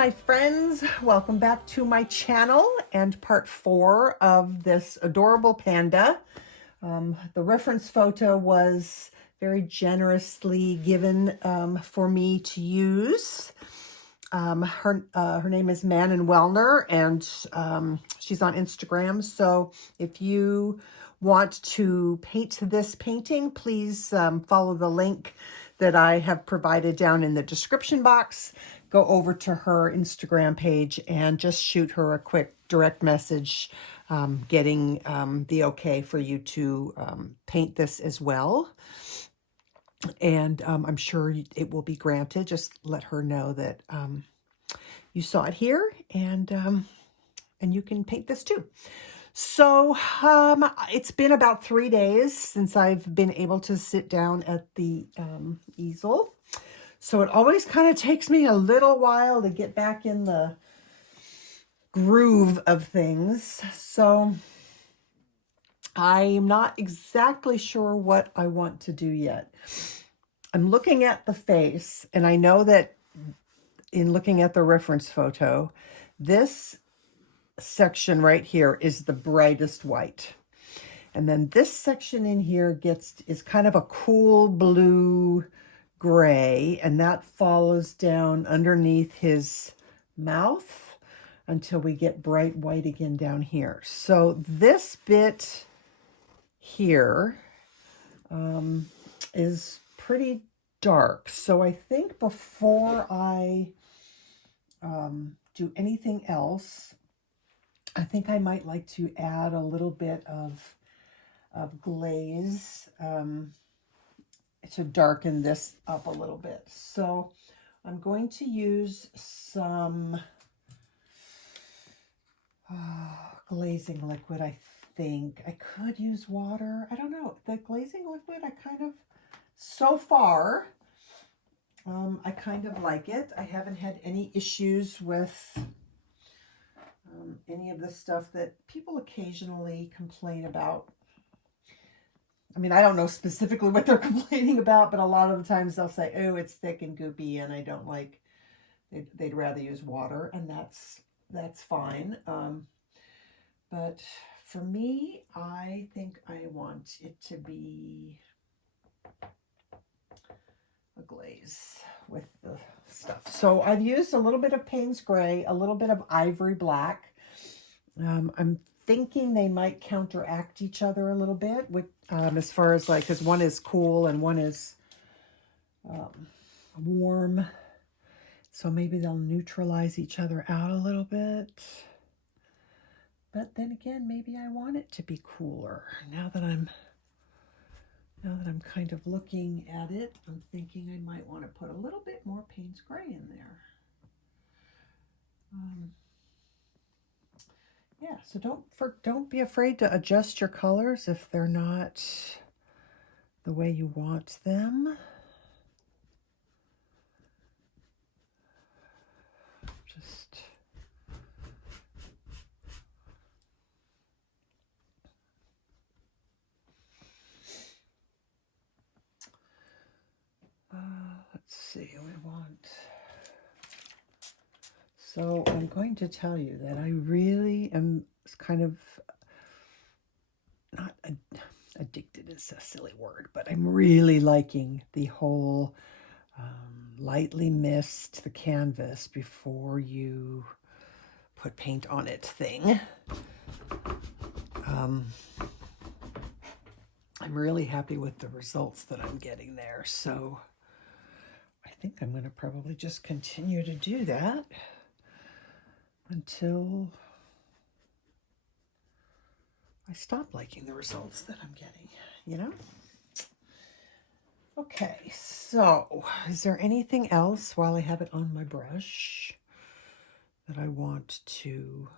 my friends, welcome back to my channel and part 4 of this adorable panda. The reference photo was very generously given for me to use. Her name is Man and Wellner, and she's on Instagram. So if you want to paint this painting, please follow the link that I have provided down in the description box. Go over to her Instagram page and just shoot her a quick direct message getting the okay for you to paint this as well. And I'm sure it will be granted. Just let her know that you saw it here, and you can paint this too. So it's been about 3 days since I've been able to sit down at the easel. So it always kind of takes me a little while to get back in the groove of things. So I'm not exactly sure what I want to do yet. I'm looking at the face, and I know that in looking at the reference photo, this section right here is the brightest white. And then this section in here is kind of a cool blue gray, and that follows down underneath his mouth until we get bright white again down here. So this bit here is pretty dark. So I think before I do anything else, I think I might like to add a little bit of glaze to darken this up a little bit. So I'm going to use some glazing liquid. I think I could use water. I don't know. The glazing liquid, so far, I kind of like it. I haven't had any issues with any of the stuff that people occasionally complain about. I mean, I don't know specifically what they're complaining about, but a lot of the times they'll say, oh, it's thick and goopy, and I don't like, they'd rather use water, and that's fine. But for me, I think I want it to be a glaze with the stuff. So I've used a little bit of Payne's Gray, a little bit of Ivory Black. I'm thinking they might counteract each other a little bit with as far as like, because one is cool and one is warm, so maybe they'll neutralize each other out a little bit. But then again, maybe I want it to be cooler. Now that I'm kind of looking at it, I'm thinking I might want to put a little bit more Payne's Gray in there. Yeah, so don't be afraid to adjust your colors if they're not the way you want them. Just let's see, we want. So I'm going to tell you that I really am kind of not addicted is a silly word, but I'm really liking the whole lightly mist the canvas before you put paint on it thing. I'm really happy with the results that I'm getting there, so I think I'm going to probably just continue to do that until I stop liking the results that I'm getting, you know? Okay, so is there anything else while I have it on my brush that I want to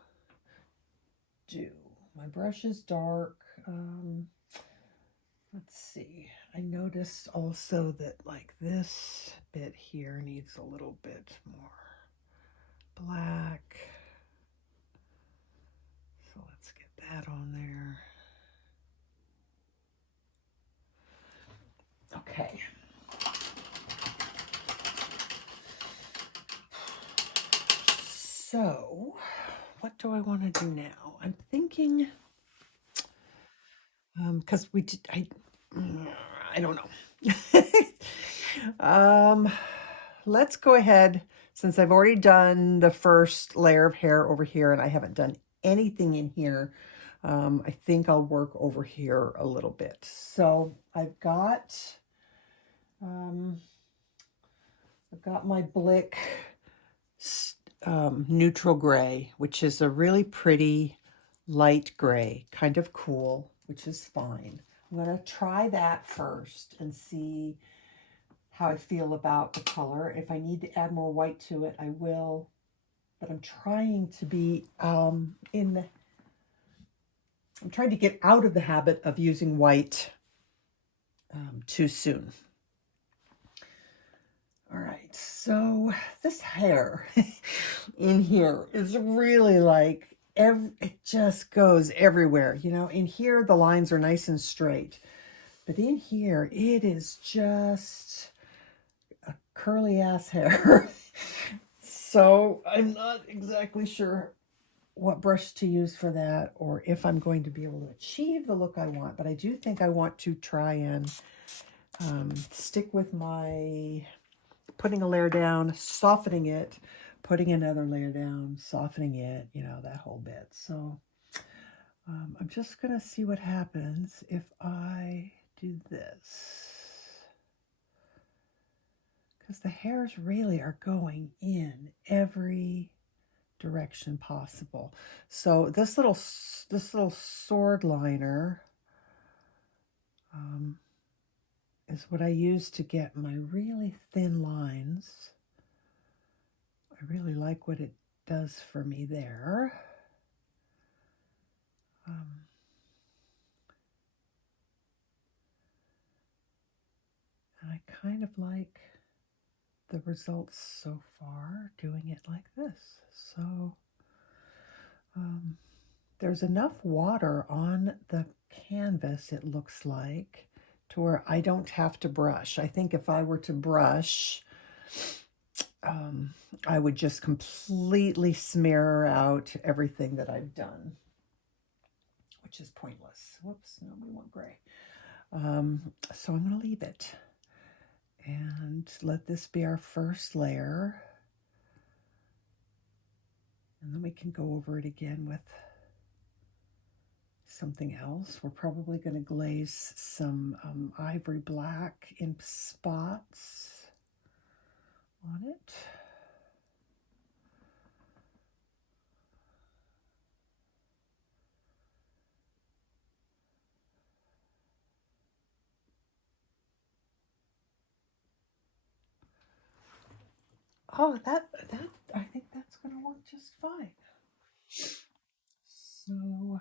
do? My brush is dark. Let's see. I noticed also that like this bit here needs a little bit more black. So let's get that on there. Okay. So, what do I want to do now? I'm thinking, because I don't know. Let's go ahead, since I've already done the first layer of hair over here and I haven't done anything in here. I think I'll work over here a little bit. So I've got my Blick neutral gray, which is a really pretty light gray, kind of cool, which is fine. I'm going to try that first and see how I feel about the color. If I need to add more white to it, I will. But I'm trying to be I'm trying to get out of the habit of using white too soon. All right, so this hair in here is really like, it just goes everywhere. You know, in here the lines are nice and straight, but in here it is just a curly ass hair. So I'm not exactly sure what brush to use for that, or if I'm going to be able to achieve the look I want, but I do think I want to try and stick with my putting a layer down, softening it, putting another layer down, softening it, you know, that whole bit. So I'm just going to see what happens if I do this. Because the hairs really are going in every direction possible. So this little sword liner is what I use to get my really thin lines. I really like what it does for me there. And I kind of like the results so far doing it like this. So there's enough water on the canvas, it looks like, to where I don't have to brush. I think if I were to brush, I would just completely smear out everything that I've done, which is pointless. Whoops, no, we want gray. So I'm going to leave it and let this be our first layer. And then we can go over it again with something else. We're probably going to glaze some Ivory Black in spots on it. Oh, that I think that's going to work just fine. So,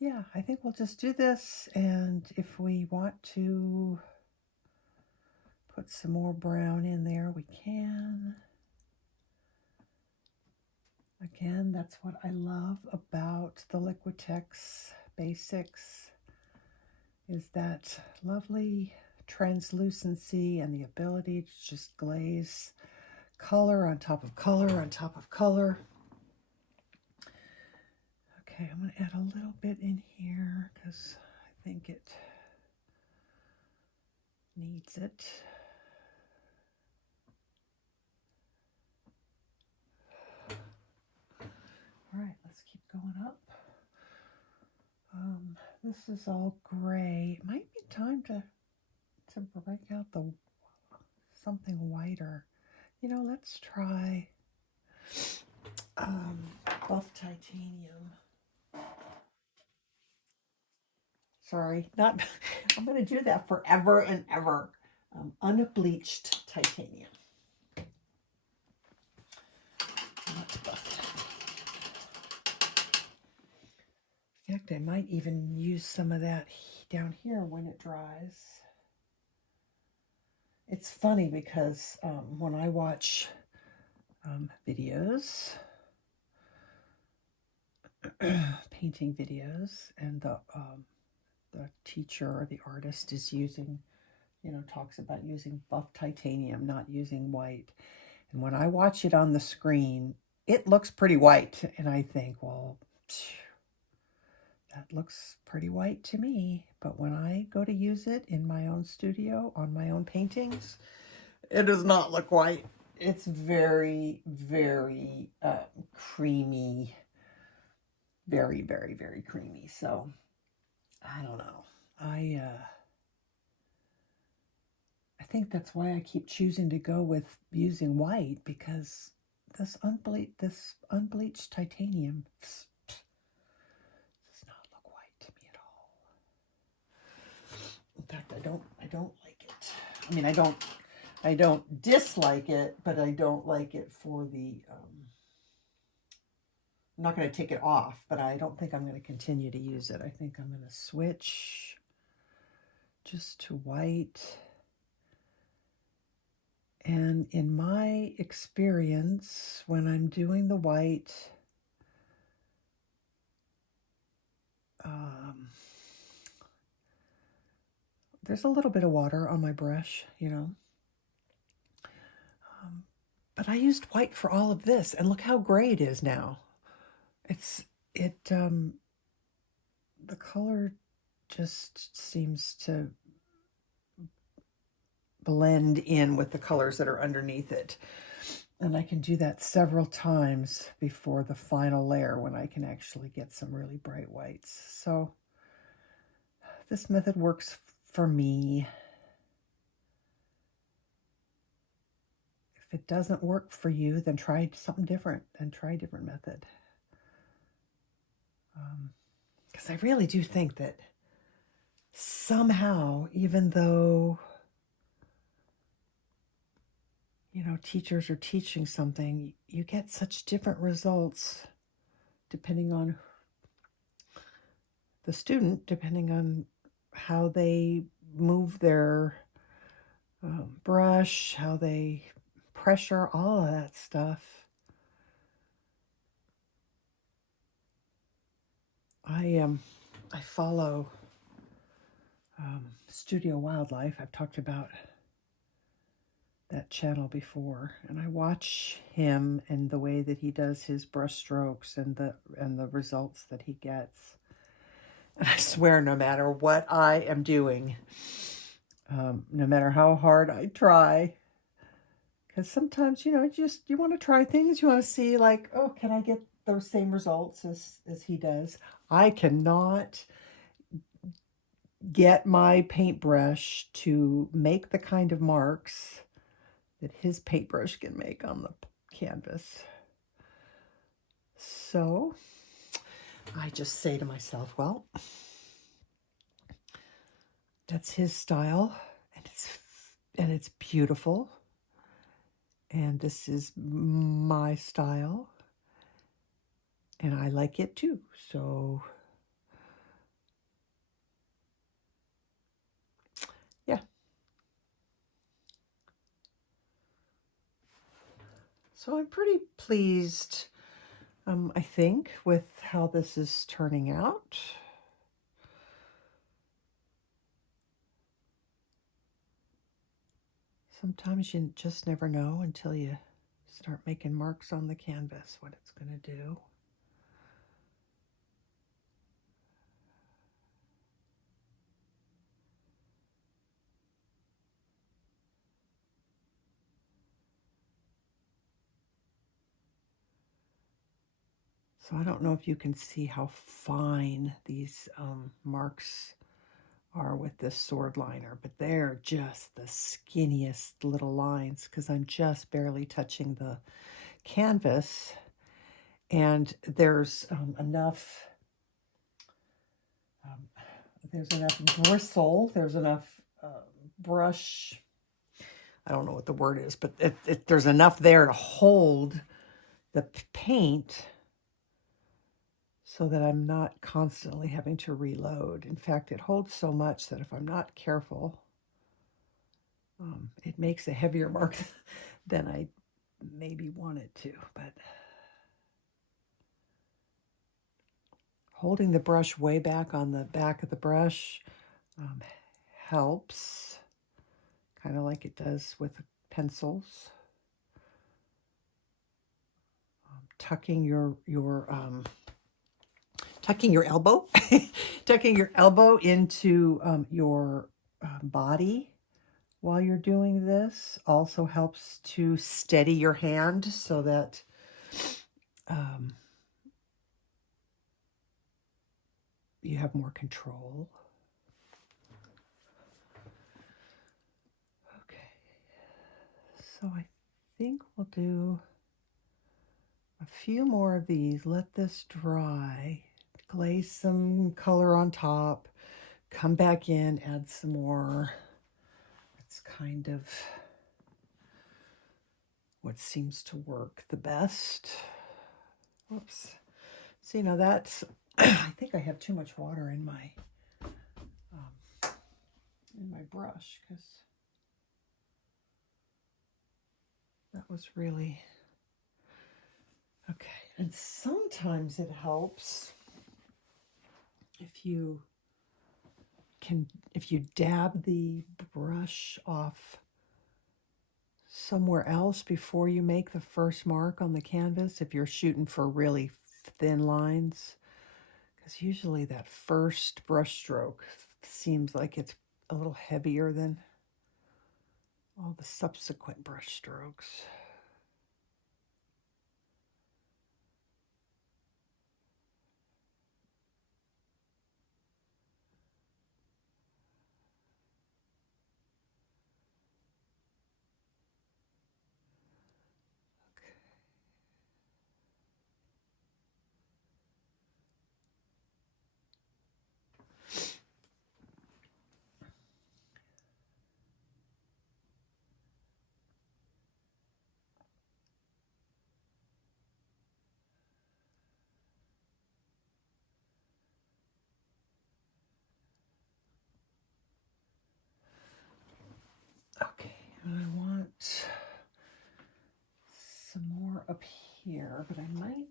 yeah, I think we'll just do this, and if we want to put some more brown in there, we can. Again, that's what I love about the Liquitex Basics, is that lovely translucency and the ability to just glaze color on top of color on top of color. Okay, I'm going to add a little bit in here because I think it needs it. All right, let's keep going up. This is all gray. It might be time to break out something whiter. You know, let's try buff titanium. Sorry, not. I'm going to do that forever and ever. Unbleached titanium. In fact, I might even use some of that down here when it dries. It's funny because when I watch videos, painting videos, and the teacher or the artist is using, talks about using buff titanium, not using white. And when I watch it on the screen, it looks pretty white. And I think, well, that looks pretty white to me. But when I go to use it in my own studio on my own paintings, it does not look white. It's very, very creamy. Very, very, very creamy. So, I don't know. I think that's why I keep choosing to go with using white, because this unbleached titanium does not look white to me at all. In fact, I don't like it. I mean, I don't dislike it, but I don't like it for the I'm not going to take it off, but I don't think I'm going to continue to use it. I think I'm going to switch just to white. And in my experience, when I'm doing the white, there's a little bit of water on my brush, you know. But I used white for all of this, and look how gray it is now. The color just seems to blend in with the colors that are underneath it. And I can do that several times before the final layer when I can actually get some really bright whites. So this method works for me. If it doesn't work for you, then try something different and try a different method. Because I really do think that somehow, even though, you know, teachers are teaching something, you get such different results depending on the student, depending on how they move their brush, how they pressure, all of that stuff. I follow Studio Wildlife. I've talked about that channel before, and I watch him and the way that he does his brush strokes and the results that he gets. And I swear, no matter what I am doing, no matter how hard I try, because sometimes, you know, you want to try things, you want to see like, oh, can I get those same results as he does? I cannot get my paintbrush to make the kind of marks that his paintbrush can make on the canvas. So I just say to myself, well, that's his style, and it's beautiful, and this is my style, and I like it too. So yeah. So I'm pretty pleased, I think, with how this is turning out. Sometimes you just never know until you start making marks on the canvas what it's going to do. So I don't know if you can see how fine these marks are with this sword liner, but they're just the skinniest little lines because I'm just barely touching the canvas, and there's enough bristle, there's enough brush, I don't know what the word is, but there's enough there to hold the paint so that I'm not constantly having to reload. In fact, it holds so much that if I'm not careful, it makes a heavier mark than I maybe want it to. But holding the brush way back on the back of the brush helps, kind of like it does with pencils. tucking your elbow, tucking your elbow into your body while you're doing this also helps to steady your hand so that you have more control. Okay, so I think we'll do a few more of these. Let this dry, glaze some color on top, come back in, add some more. It's kind of what seems to work the best. Whoops. See, now that's, I think I have too much water in my brush, because that was really, okay. And sometimes it helps if you dab the brush off somewhere else before you make the first mark on the canvas, if you're shooting for really thin lines, because usually that first brush stroke seems like it's a little heavier than all the subsequent brush strokes. Okay, and I want some more up here, but I might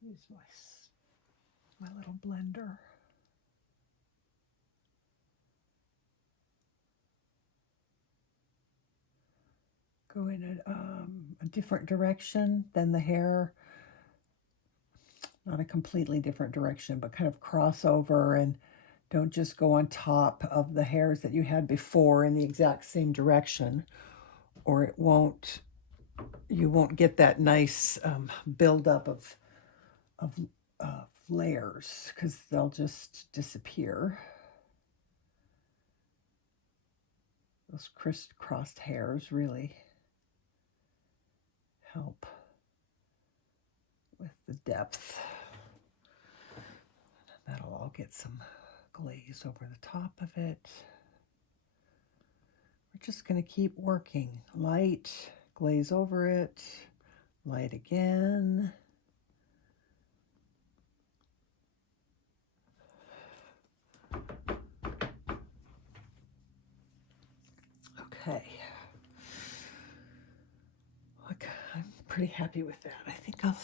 use my little blender. Go in a different direction than the hair. Not a completely different direction, but kind of cross over, and don't just go on top of the hairs that you had before in the exact same direction, or you won't get that nice buildup of layers, because they'll just disappear. Those crisscrossed hairs really help with the depth. That'll all get some glaze over the top of it. We're just going to keep working. Light, glaze over it, light again. Okay. Look, I'm pretty happy with that. I think I'll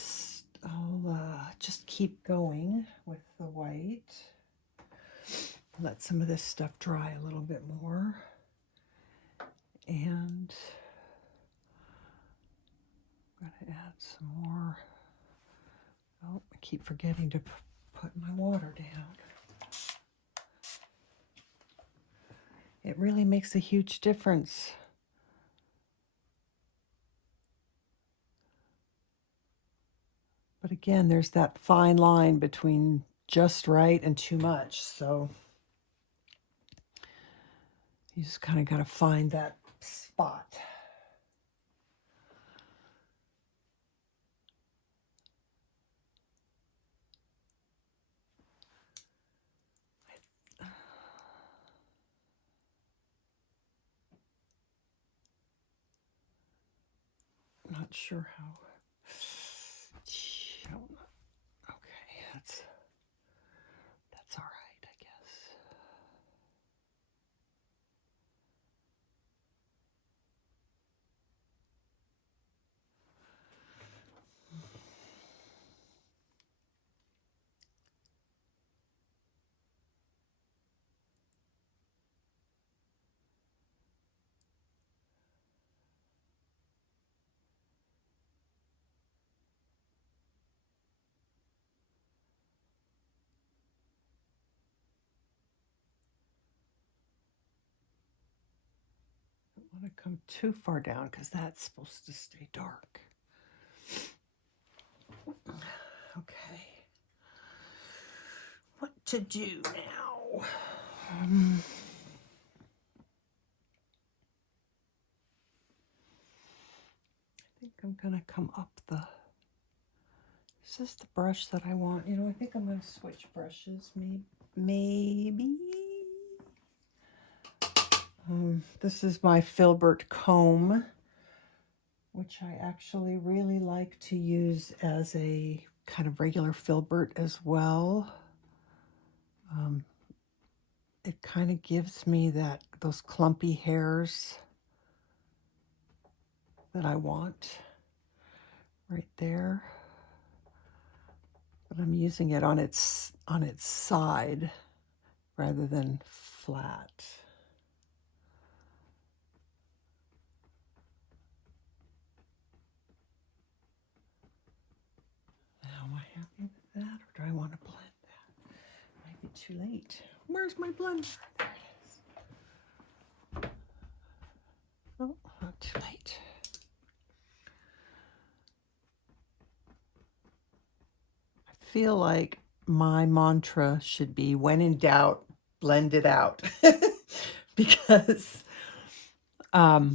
just keep going with the white. Let some of this stuff dry a little bit more. And I'm going to add some more. Oh, I keep forgetting to put my water down. It really makes a huge difference. But again, there's that fine line between just right and too much. So you just kind of got to find that spot. Not sure how. Okay, that's all right, I guess. want to come too far down because that's supposed to stay dark. Okay. What to do now? I think I'm going to come up the... Is this the brush that I want? You know, I think I'm going to switch brushes. Maybe. This is my filbert comb, which I actually really like to use as a kind of regular filbert as well. It kind of gives me those clumpy hairs that I want right there. But I'm using it on its side rather than flat. Now, am I happy with that, or do I want to blend that? Might be too late. Where's my blender? There it is. Oh, not too late. I feel like my mantra should be, when in doubt, blend it out. Because I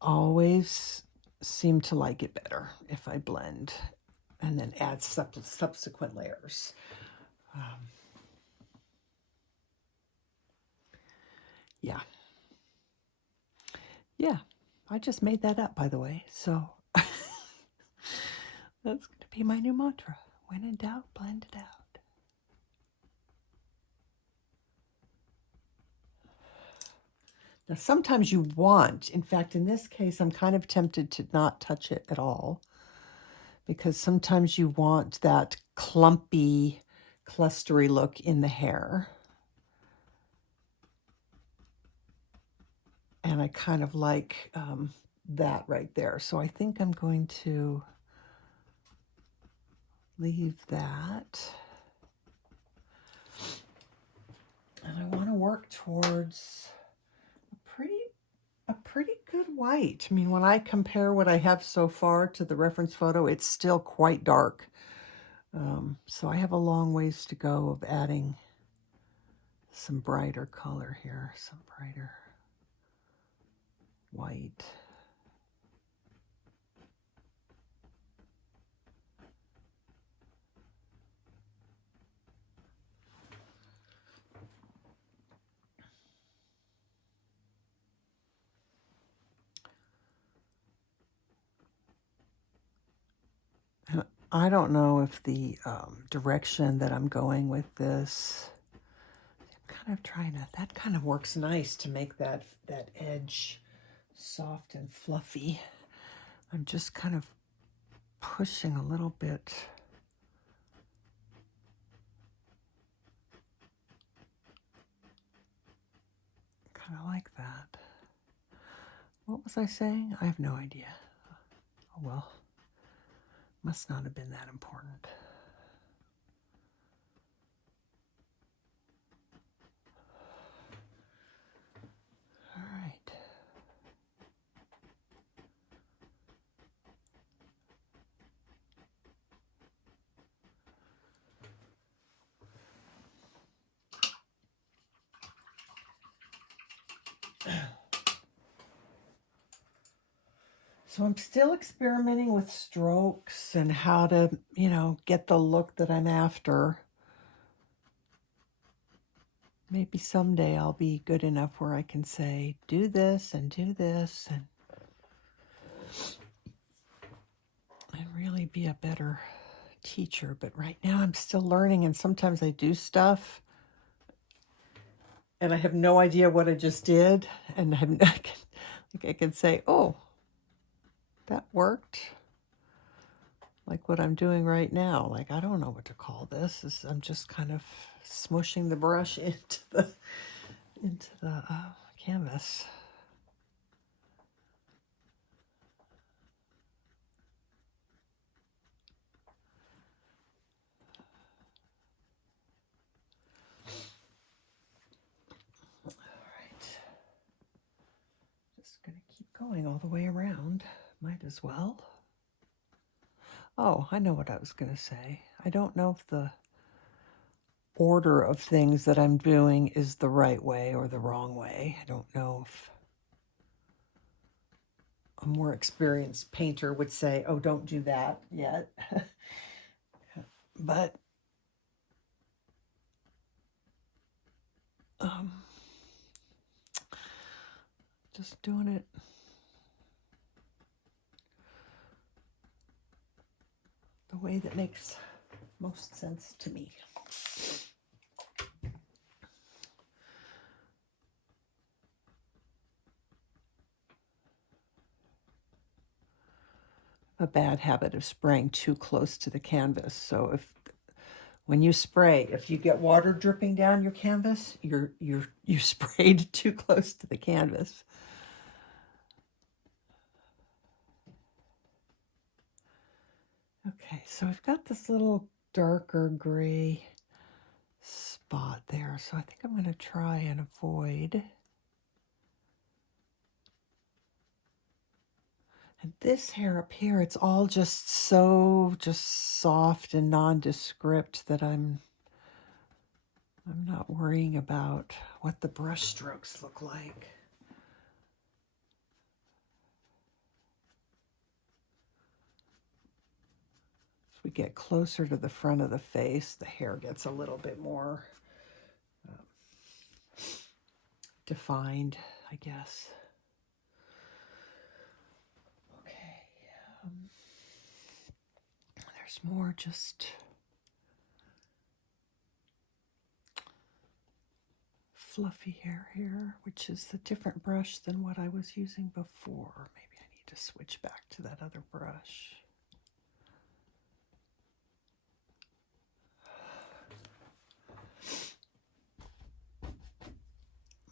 always seem to like it better if I blend and then add subsequent layers. Yeah, I just made that up, by the way. So that's going to be my new mantra. When in doubt, blend it out. Now, sometimes you want, in fact, in this case, I'm kind of tempted to not touch it at all, because sometimes you want that clumpy, clustery look in the hair. And I kind of like that right there. So I think I'm going to leave that. And I want to work towards a pretty good white. I mean, when I compare what I have so far to the reference photo, it's still quite dark. So I have a long ways to go of adding some brighter color here, some brighter white. And I don't know if the direction that I'm going with this, I'm kind of trying to, that kind of works nice to make that edge soft and fluffy. I'm just kind of pushing a little bit. Kind of like that. What was I saying? I have no idea. Oh well. Must not have been that important. All right. So I'm still experimenting with strokes and how to, get the look that I'm after. Maybe someday I'll be good enough where I can say, do this and really be a better teacher. But right now I'm still learning, and sometimes I do stuff and I have no idea what I just did. And I can say, oh, that worked. Like what I'm doing right now. Like, I don't know what to call this. I'm just kind of smushing the brush into the canvas. All going all the way around. Might as well. Oh, I know what I was going to say. I don't know if the order of things that I'm doing is the right way or the wrong way. I don't know if a more experienced painter would say, oh, don't do that yet. But just doing it the way that makes most sense to me. A bad habit of spraying too close to the canvas. So when you spray, if you get water dripping down your canvas, you sprayed too close to the canvas. Okay, so I've got this little darker gray spot there, so I think I'm going to try and avoid. And this hair up here, it's all just so soft and nondescript that I'm not worrying about what the brush strokes look like. As we get closer to the front of the face, the hair gets a little bit more defined, I guess. Okay. There's more just fluffy hair here, which is a different brush than what I was using before. Maybe I need to switch back to that other brush.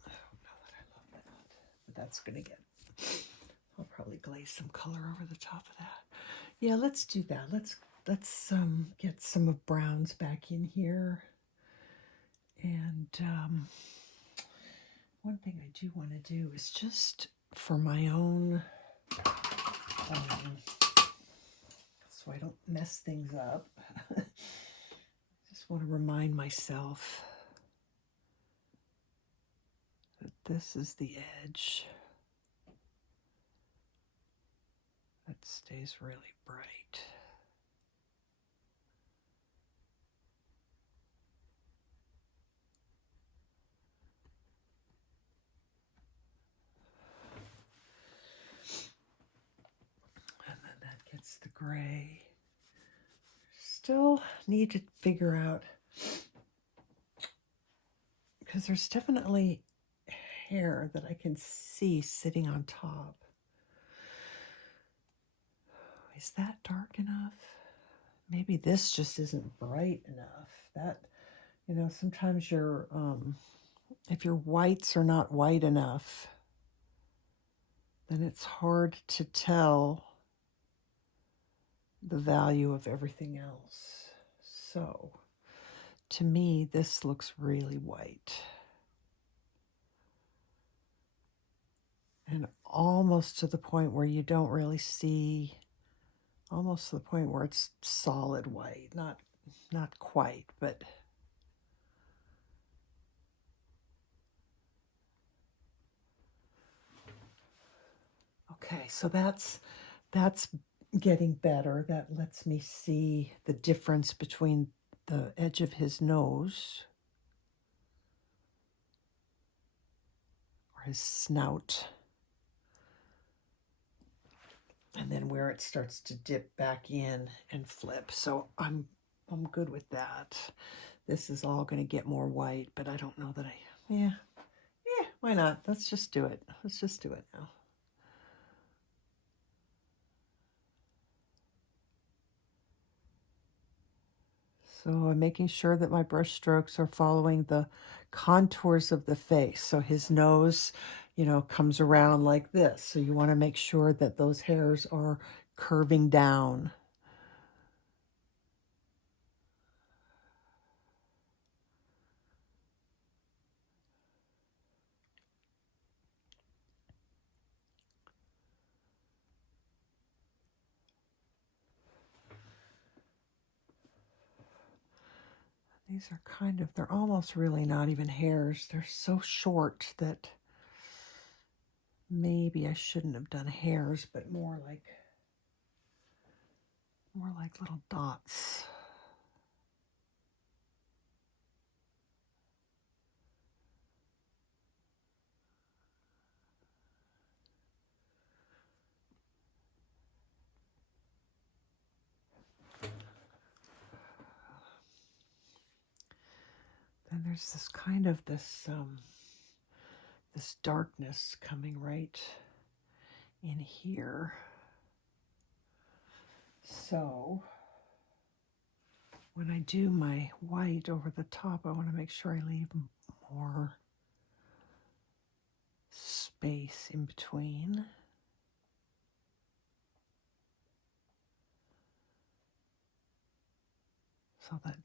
I don't know that I love that, but that's gonna get, I'll probably glaze some color over the top of that. Yeah, let's do that. Let's get some of browns back in here. And one thing I do want to do is just for my own, so I don't mess things up. I just want to remind myself that this is the edge that stays really bright. And then that gets the gray. Still need to figure out, because there's definitely hair that I can see sitting on top. Is that dark enough? Maybe this just isn't bright enough. That, you know, sometimes if your whites are not white enough, then it's hard to tell the value of everything else. So, to me, this looks really white. And almost to the point where you don't really see, almost to the point where it's solid white. Not quite, but okay, so that's getting better. That lets me see the difference between the edge of his nose or his snout and then where it starts to dip back in and flip. So I'm good with that. This is all going to get more white, but I don't know that yeah, why not? Let's just do it. Let's just do it now. So I'm making sure that my brush strokes are following the contours of the face. So his nose, you know, comes around like this. So you want to make sure that those hairs are curving down. These are kind of, they're almost really not even hairs. They're so short that maybe I shouldn't have done hairs, but more like little dots. Then there's this kind of this darkness coming right in here. So when I do my white over the top, I want to make sure I leave more space in between. So that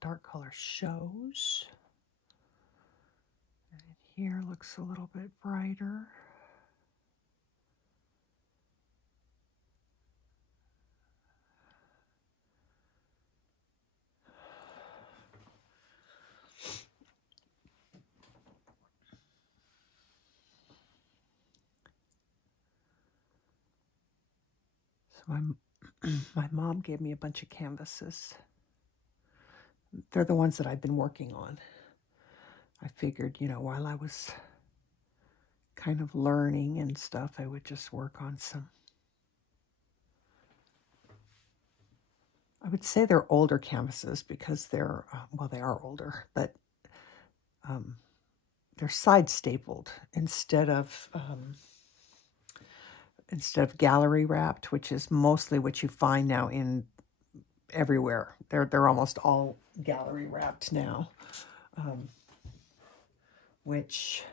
dark color shows. And here looks a little bit brighter. So my mom gave me a bunch of canvases. They're the ones that I've been working on. I figured, you know, while I was kind of learning and stuff, I would just work on some. I would say they're older canvases because they're, well, they are older, but they're side stapled instead of gallery wrapped, which is mostly what you find now in everywhere. They're almost all gallery wrapped now, which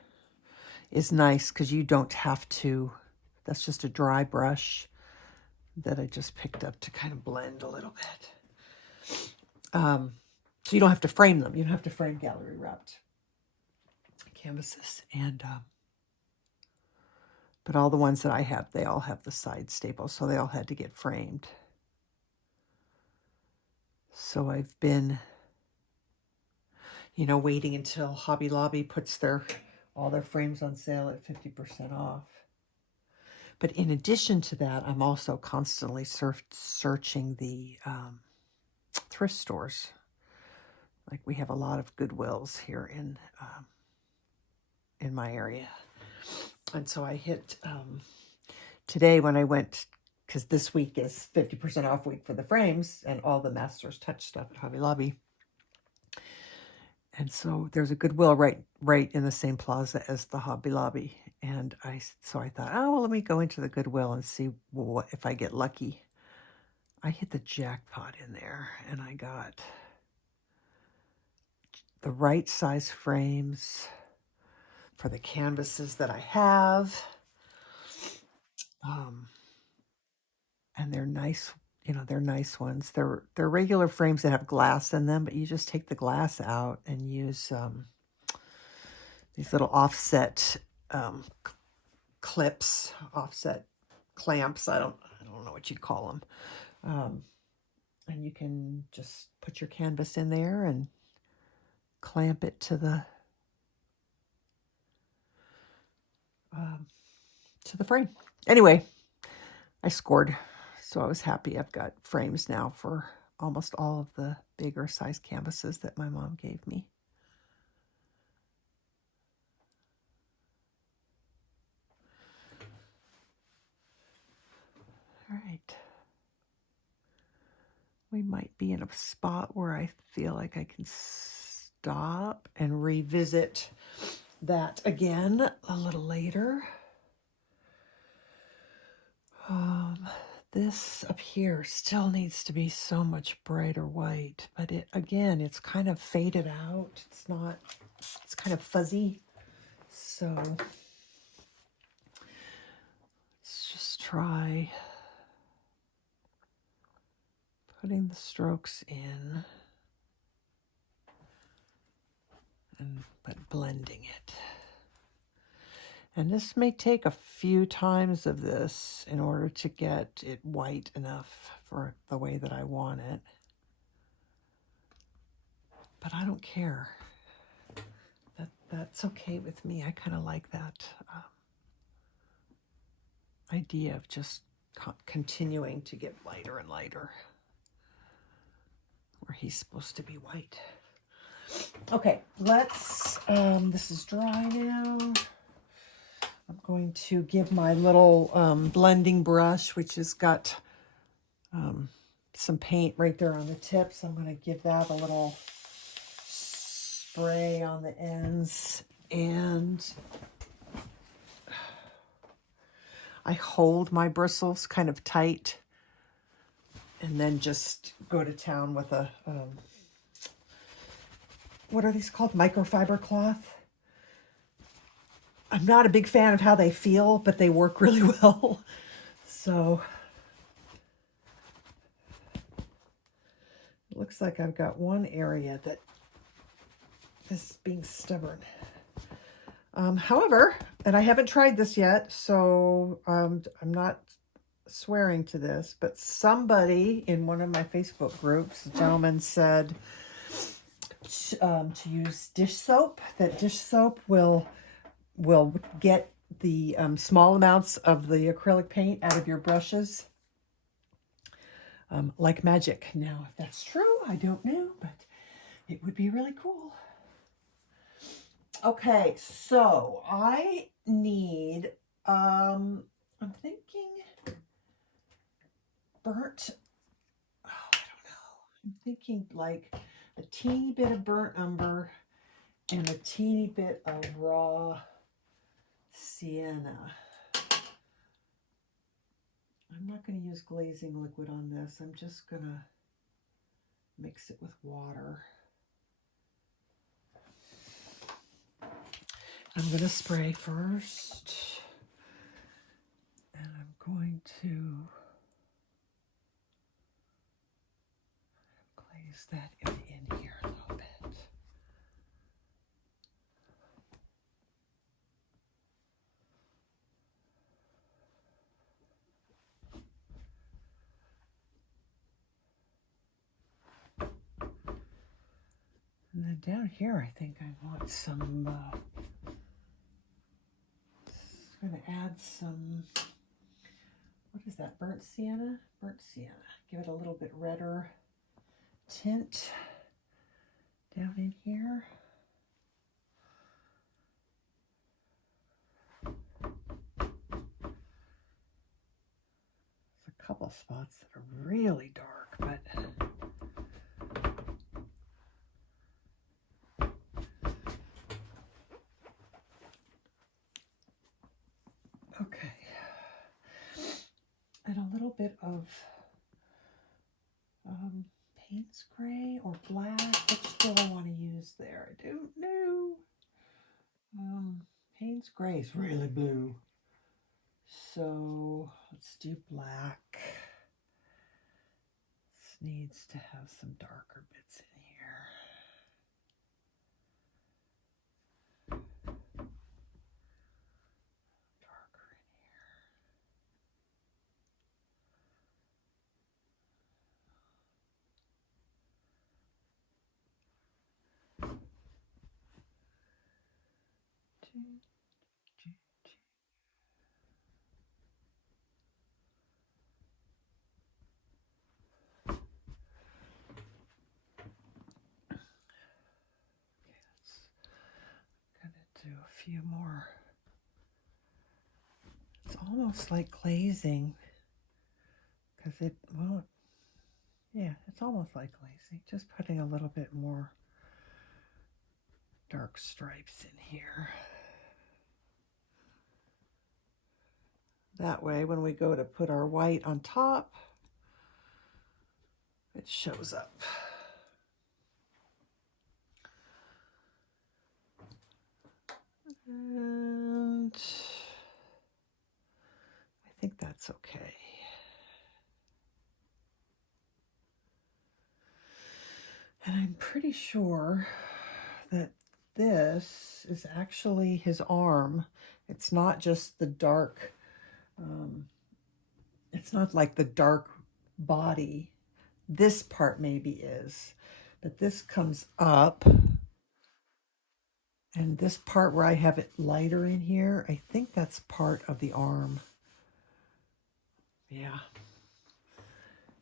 is nice because you don't have to. That's just a dry brush that I just picked up to kind of blend a little bit. So you don't have to frame them. You don't have to frame gallery wrapped canvases. And but all the ones that I have, they all have the side staples, so they all had to get framed. So I've been, you know, waiting until Hobby Lobby puts all their frames on sale at 50% off. But in addition to that, I'm also constantly searching the thrift stores. Like we have a lot of Goodwills here in my area. And so I hit today when I went, because this week is 50% off week for the frames and all the Masters Touch stuff at Hobby Lobby. And so there's a Goodwill right in the same plaza as the Hobby Lobby. And I thought, oh, well, let me go into the Goodwill and see what if I get lucky. I hit the jackpot in there, and I got the right size frames for the canvases that I have. And they're nice, you know, they're nice ones. They're regular frames that have glass in them, but you just take the glass out and use these little offset clips, offset clamps. I don't know what you'd call them. And you can just put your canvas in there and clamp it to the frame. Anyway, I scored, so I was happy. I've got frames now for almost all of the bigger size canvases that my mom gave me. All right. We might be in a spot where I feel like I can stop and revisit that again a little later. This up here still needs to be so much brighter white, but it's kind of faded out. It's kind of fuzzy. So let's just try putting the strokes in but blending it. And this may take a few times of this in order to get it white enough for the way that I want it. but I don't care. That's okay with me. I kind of like that idea of just continuing to get lighter and lighter where he's supposed to be white. Okay, let's, this is dry now. I'm going to give my little blending brush, which has got some paint right there on the tips. I'm going to give that a little spray on the ends, and I hold my bristles kind of tight and then just go to town with a, what are these called? Microfiber cloth. I'm not a big fan of how they feel, but they work really well. So it looks like I've got one area that is being stubborn. However, and I haven't tried this yet, so I'm not swearing to this, but somebody in one of my Facebook groups, a gentleman said to use dish soap, that dish soap will get the small amounts of the acrylic paint out of your brushes like magic. Now, if that's true, I don't know, but it would be really cool. Okay, so I need, I'm thinking burnt, oh, I don't know. I'm thinking like a teeny bit of burnt umber and a teeny bit of raw sienna. I'm not going to use glazing liquid on this. I'm just going to mix it with water. I'm going to spray first, and I'm going to glaze that in here a little bit. And then down here, I think I want some, I'm going to add some, what is that, burnt sienna? Burnt sienna. Give it a little bit redder tint down in here. There's a couple spots that are really dark, but okay. And a little bit of Payne's gray or black. Which do I want to use there? I don't know. Payne's gray is really blue. So let's do black. This needs to have some darker bits in here. Darker in here. Do a few more. It's almost like glazing because it won't, yeah, it's almost like glazing. Just putting a little bit more dark stripes in here. That way, when we go to put our white on top, it shows up. And I think that's okay. And I'm pretty sure that this is actually his arm. It's not just the dark, it's not like the dark body. This part maybe is, But this comes up. And this part where I have it lighter in here, I think that's part of the arm. Yeah.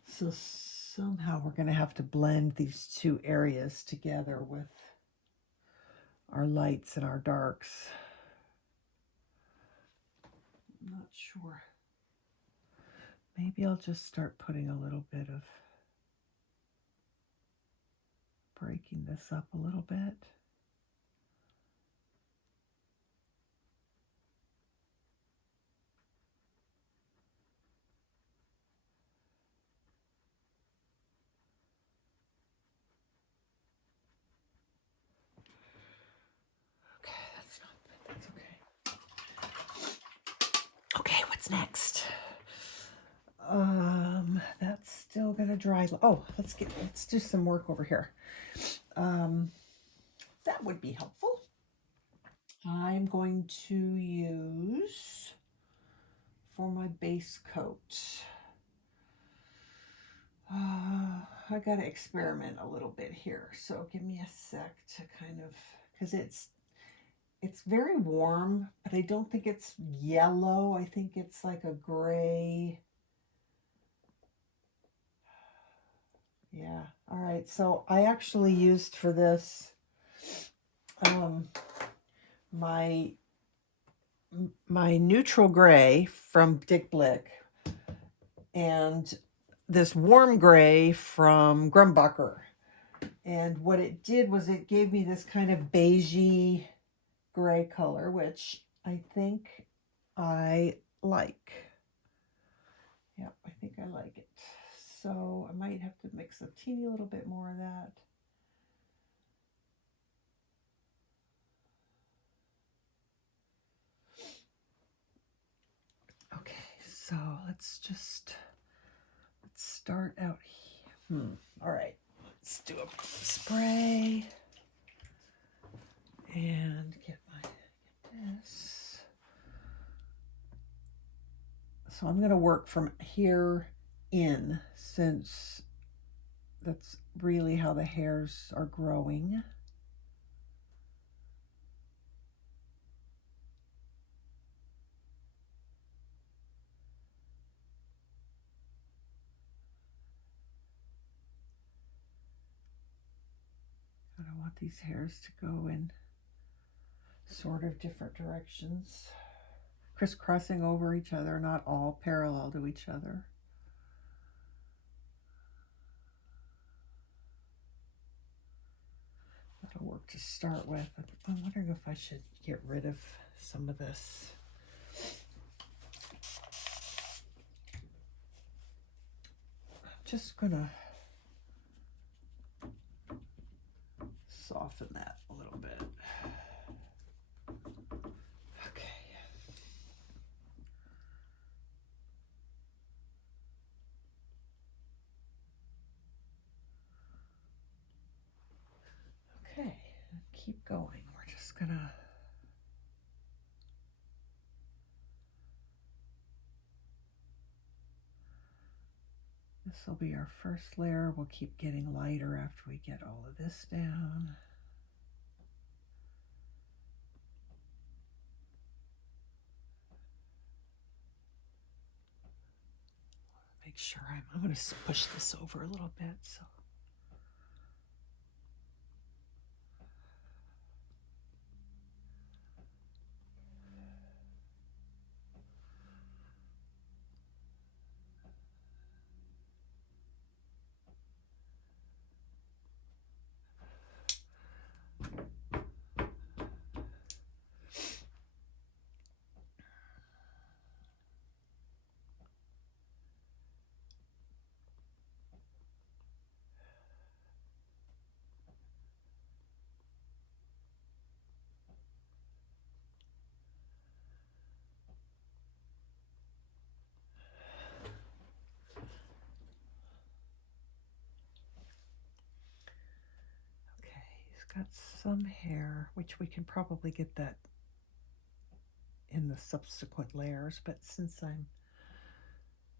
So somehow we're going to have to blend these two areas together with our lights and our darks. I'm not sure. Maybe I'll just start putting a little bit of breaking this up a little bit. Okay, that's not good. That's okay. Okay, what's next? That's still gonna dry. Oh, let's do some work over here. That would be helpful. I'm going to use for my base coat. I gotta experiment a little bit here, so give me a sec to kind of, because it's very warm, but I don't think it's yellow. I think it's like a gray. Yeah. All right. So I actually used for this my neutral gray from Blick and this warm gray from Grumbacher. And what it did was it gave me this kind of beigey gray color, which I think I like. Yeah, I think I like it. So I might have to mix a teeny little bit more of that. Okay, so let's start out here. All right, let's do a spray and get this. So I'm going to work from here in, since that's really how the hairs are growing. I don't want these hairs to go in sort of different directions, crisscrossing over each other, not all parallel to each other. That'll work to start with. I'm wondering if I should get rid of some of this. I'm just gonna soften that a little bit. Okay, keep going. We're just gonna this will be our first layer. We'll keep getting lighter after we get all of this down. Make sure I'm going to push this over a little bit. So. Got some hair, which we can probably get that in the subsequent layers, but since I'm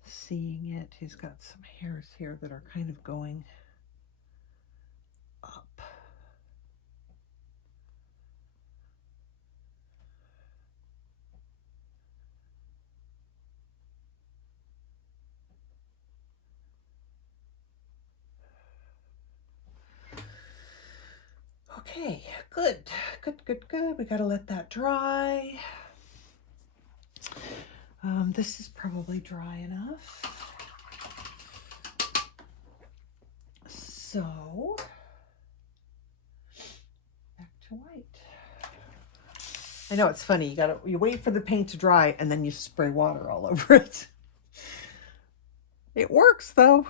seeing it, he's got some hairs here that are kind of going up. Okay, good. We gotta let that dry. This is probably dry enough. So, back to white. I know it's funny, you wait for the paint to dry and then you spray water all over it. It works though.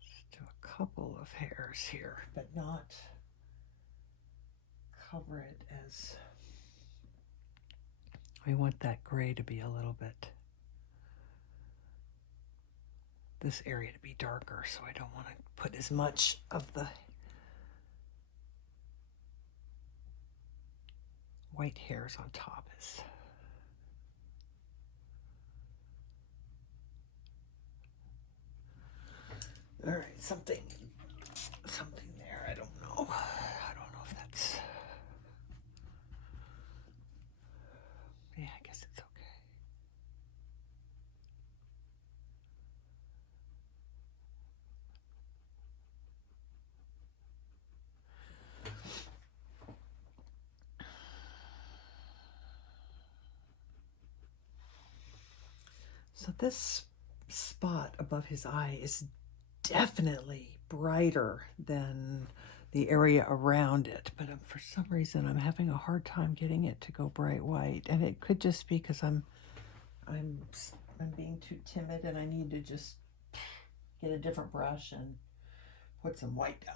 Just do a couple of hairs here, but not cover it as we want that gray to be a little bit, this area to be darker, so I don't want to put as much of the white hairs on top as all right, something there. I don't know if that's, yeah, I guess it's okay. So this spot above his eye is definitely brighter than the area around it, but for some reason I'm having a hard time getting it to go bright white, and it could just be because I'm being too timid and I need to just get a different brush and put some white down.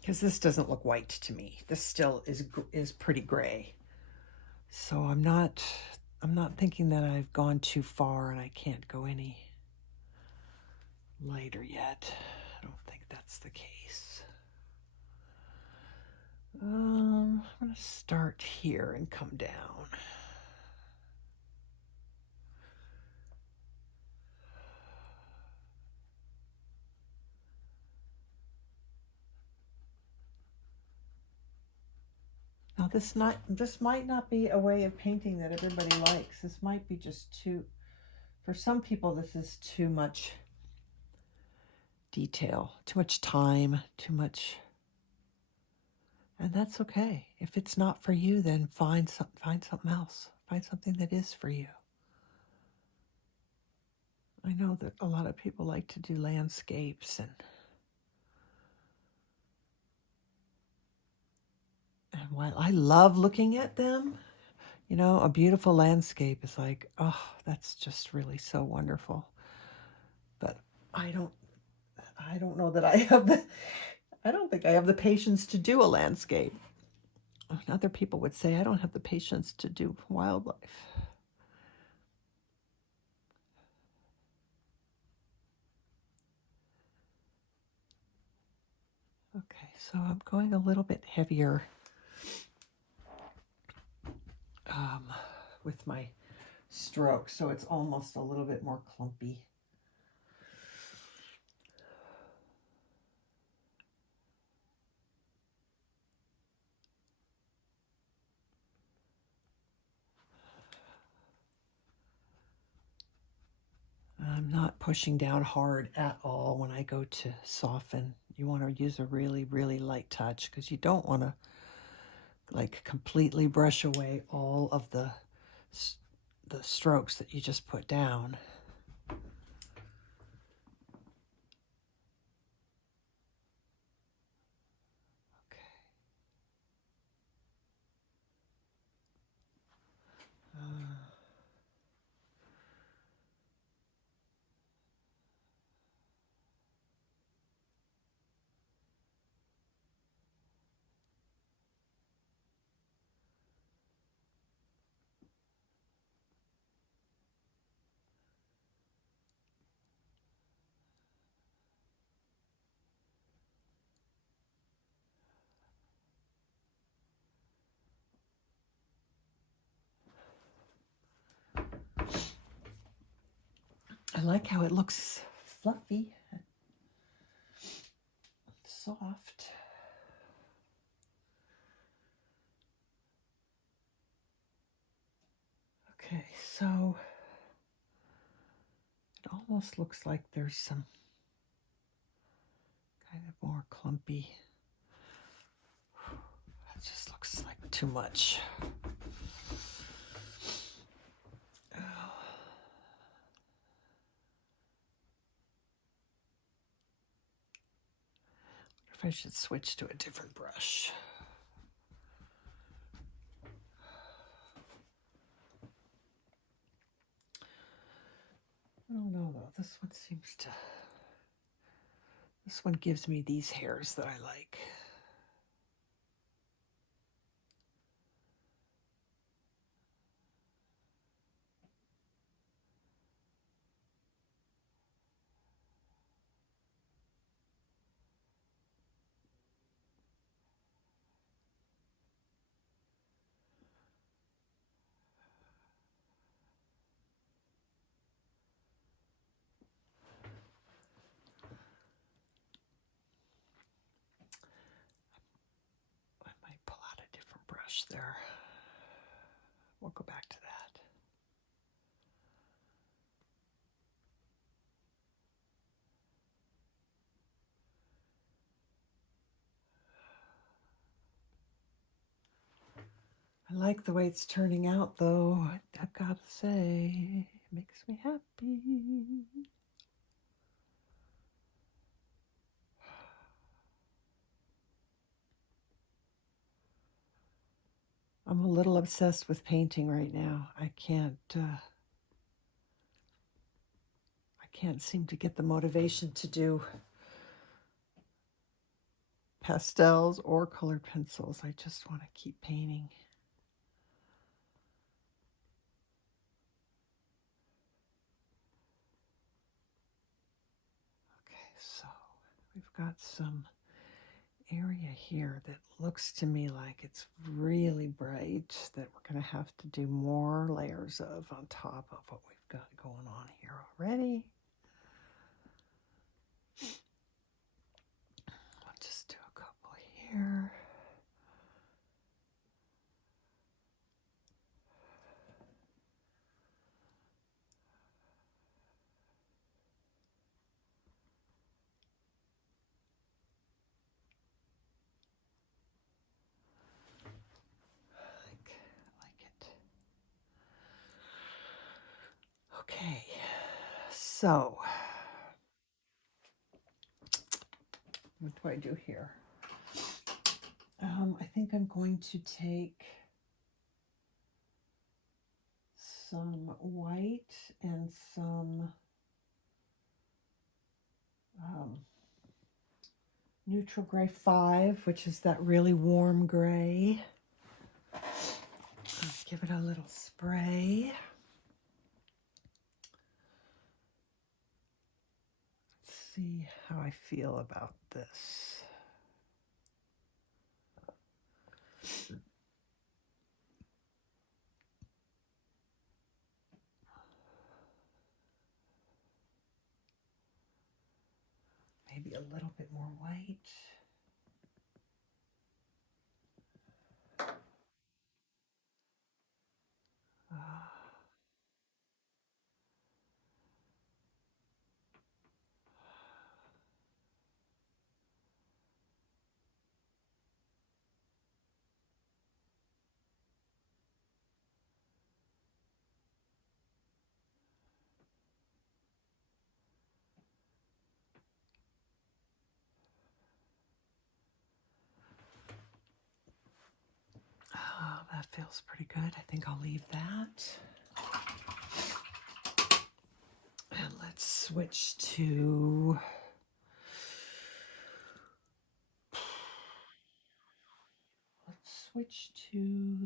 Because this doesn't look white to me. This still is pretty gray. So I'm not thinking that I've gone too far and I can't go any lighter yet. I don't think that's the case. I'm going to start here and come down. Now this might not be a way of painting that everybody likes. This might be just too, for some people this is too much detail, too much time, too much, and that's okay. If it's not for you, then find something else. Find something that is for you. I know that a lot of people like to do landscapes, and while I love looking at them, you know, a beautiful landscape is like, oh, that's just really so wonderful. But I don't know that I don't think I have the patience to do a landscape. Other people would say I don't have the patience to do wildlife. Okay, so I'm going a little bit heavier with my stroke, so it's almost a little bit more clumpy. I'm not pushing down hard at all when I go to soften. You want to use a really, really light touch because you don't want to like completely brush away all of the strokes that you just put down. Okay. I like how it looks fluffy, soft. Okay, so it almost looks like there's some kind of more clumpy. It just looks like too much. If I should switch to a different brush. I don't know though, this one gives me these hairs that I like. I might pull out a different brush there. We'll go back to that. I like the way it's turning out though, I've got to say, it makes me happy. I'm a little obsessed with painting right now. I can't seem to get the motivation to do pastels or colored pencils. I just want to keep painting. Okay, so we've got some area here that looks to me like it's really bright, that we're going to have to do more layers of on top of what we've got going on here already. I'll just do a couple here. I like it. Okay, so what do I do here? I think I'm going to take some white and some neutral gray 5, which is that really warm gray. Give it a little spray. Let's see how I feel about this. Maybe a little bit more white. Oh, that feels pretty good. I think I'll leave that. And let's switch to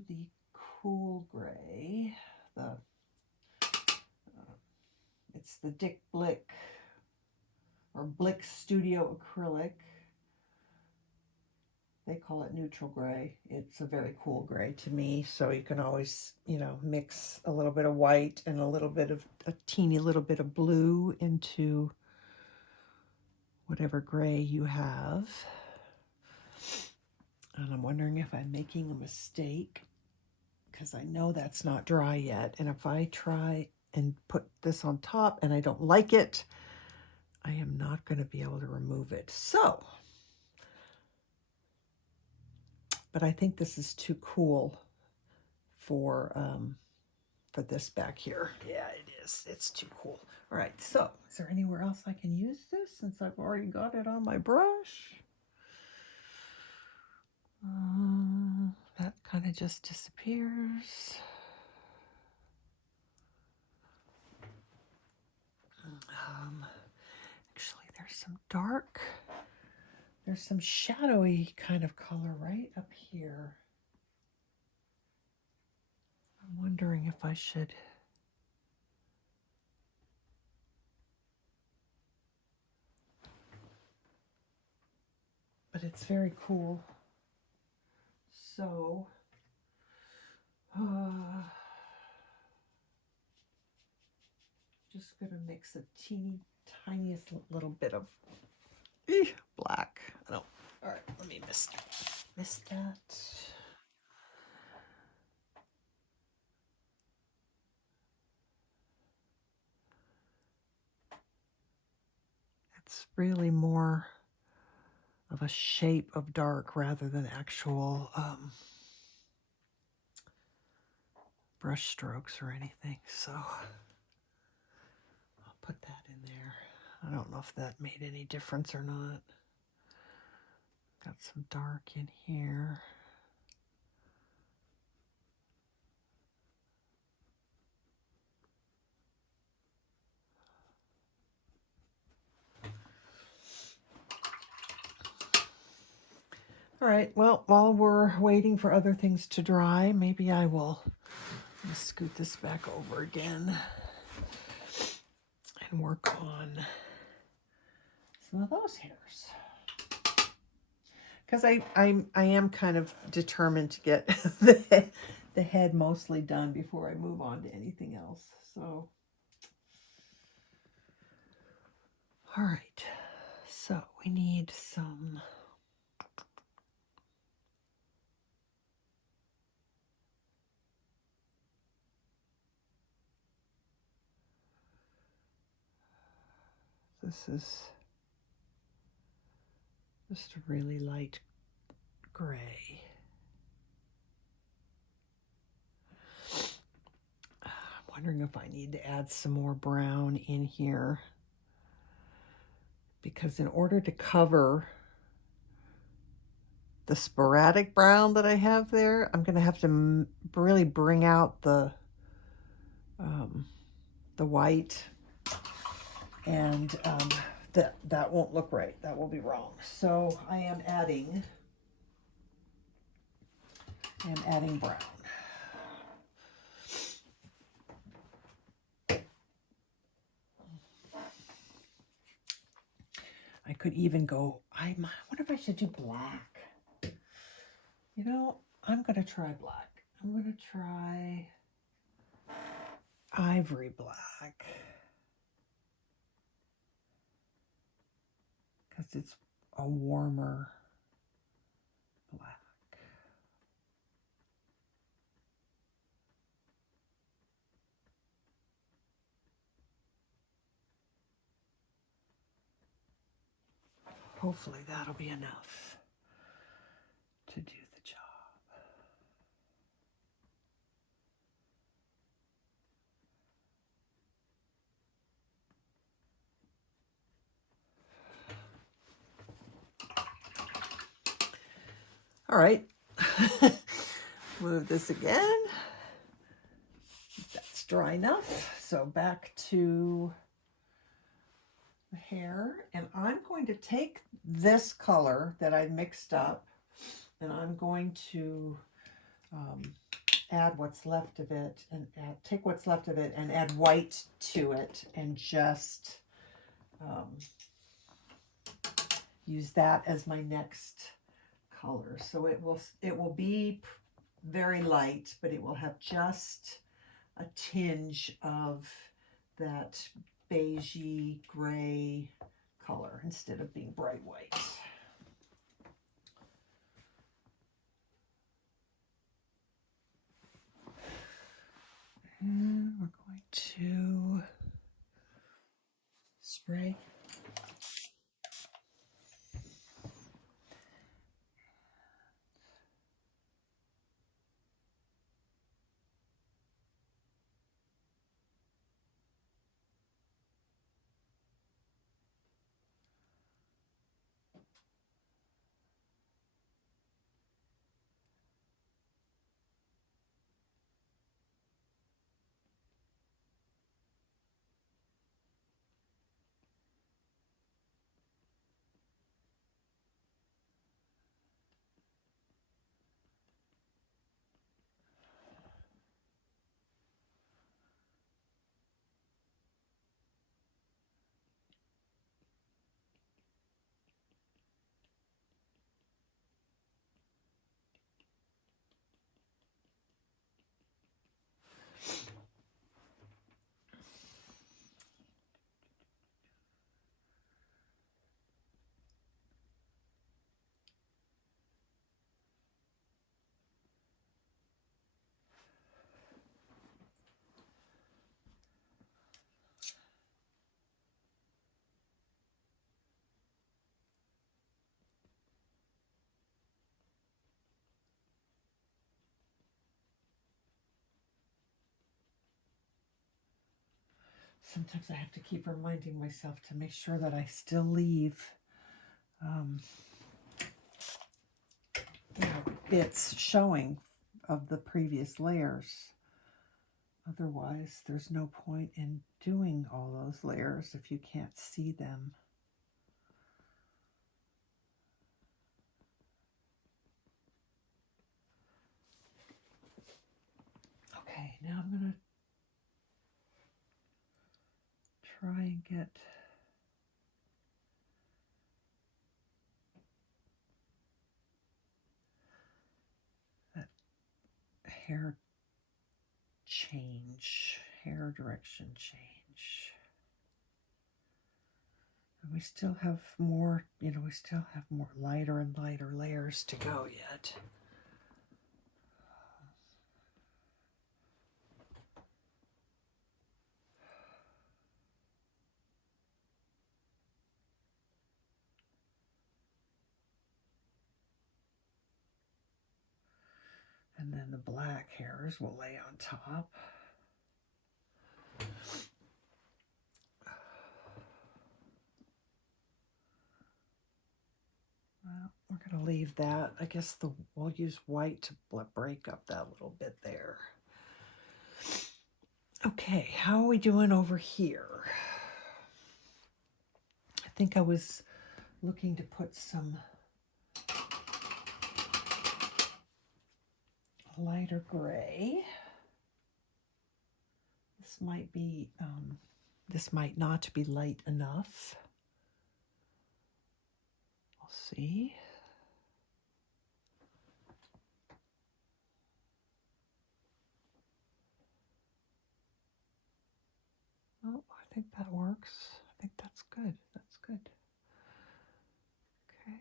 the cool gray. It's the Blick or Blick Studio Acrylic. They call it neutral gray. It's a very cool gray to me. So you can always, you know, mix a little bit of white and a teeny little bit of blue into whatever gray you have. And I'm wondering if I'm making a mistake, because I know that's not dry yet. And if I try and put this on top and I don't like it, I am not going to be able to remove it. So, but I think this is too cool for this back here. Yeah, it is. It's too cool. All right, so is there anywhere else I can use this since I've already got it on my brush? That kind of just disappears. Actually, there's some dark, there's some shadowy kind of color right up here. I'm wondering if I should but it's very cool. So just gonna mix a teeny tiniest little bit of black. No, all right, let me miss that. It's really more of a shape of dark rather than actual brush strokes or anything. So I'll put that in there. I don't know if that made any difference or not. Got some dark in here. All right, well, while we're waiting for other things to dry, maybe I will just scoot this back over again and work on some of those hairs. Because I am kind of determined to get the head mostly done before I move on to anything else. So, all right, so we need some this is just a really light gray. I'm wondering if I need to add some more brown in here, because in order to cover the sporadic brown that I have there, I'm going to have to really bring out the white, and that won't look right. That will be wrong. So I am adding brown. I could even go, I wonder if I should do black. You know, I'm going to try black. I'm going to try Ivory Black, because it's a warmer black. Hopefully that'll be enough to do the job. All right, move this again. That's dry enough. So back to the hair, and I'm going to take this color that I mixed up, and I'm going to add what's left of it, and take what's left of it and add white to it, and just use that as my next color. So it will be very light, but it will have just a tinge of that beigey gray color instead of being bright white. And we're going to spray. Sometimes I have to keep reminding myself to make sure that I still leave bits showing of the previous layers. Otherwise, there's no point in doing all those layers if you can't see them. Okay, now I'm going to try and get that hair direction change. And we still have more, we still have more lighter and lighter layers to go yet. And then the black hairs will lay on top. Well, we're going to leave that. I guess we'll use white to break up that little bit there. Okay, how are we doing over here? I think I was looking to put some lighter gray. This might not be light enough. We'll see. Oh, I think that works. I think that's good. That's good. Okay.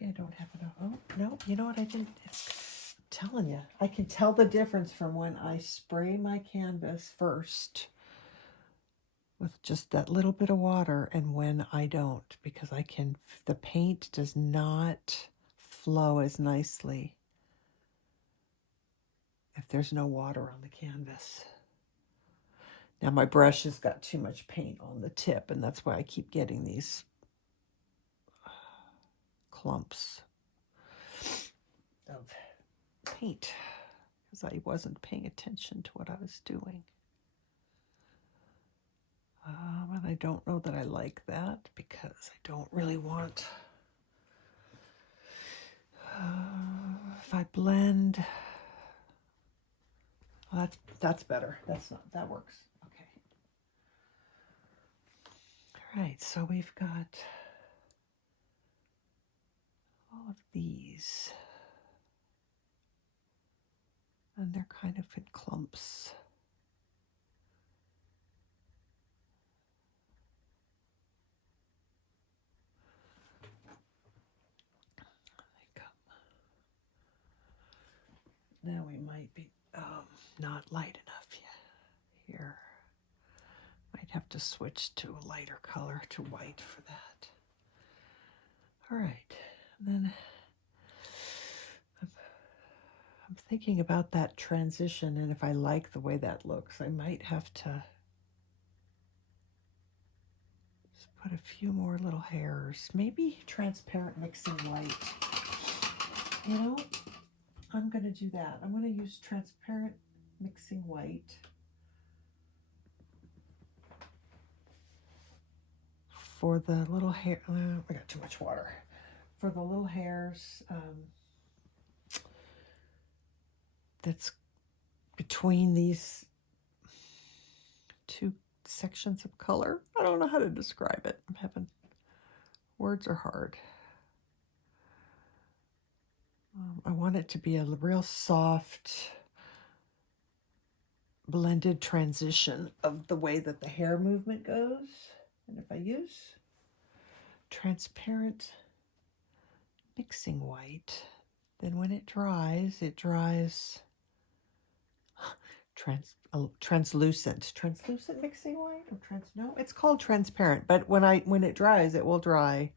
Maybe I don't have enough. Oh, no, you know what I didn't. I'm telling you, I can tell the difference from when I spray my canvas first with just that little bit of water and when I don't, because the paint does not flow as nicely if there's no water on the canvas. Now my brush has got too much paint on the tip, and that's why I keep getting these clumps of paint, because I wasn't paying attention to what I was doing. And I don't know that I like that, because I don't really want, if I blend, well, that's better. That works. Okay. All right, so we've got all of these. And they're kind of in clumps. Now we might be not light enough yet here. Might have to switch to a lighter color, to white for that. All right, and then I'm thinking about that transition, and if I like the way that looks, I might have to just put a few more little hairs, maybe transparent mixing white. You know, I'm going to do that. I'm going to use transparent mixing white for the little hair. I got too much water. For the little hairs that's between these two sections of color. I don't know how to describe it. I'm having, words are hard. I want it to be a real soft, blended transition of the way that the hair movement goes. And if I use transparent mixing white, then when it dries translucent mixing white, or no, it's called transparent, but when it dries, it will dry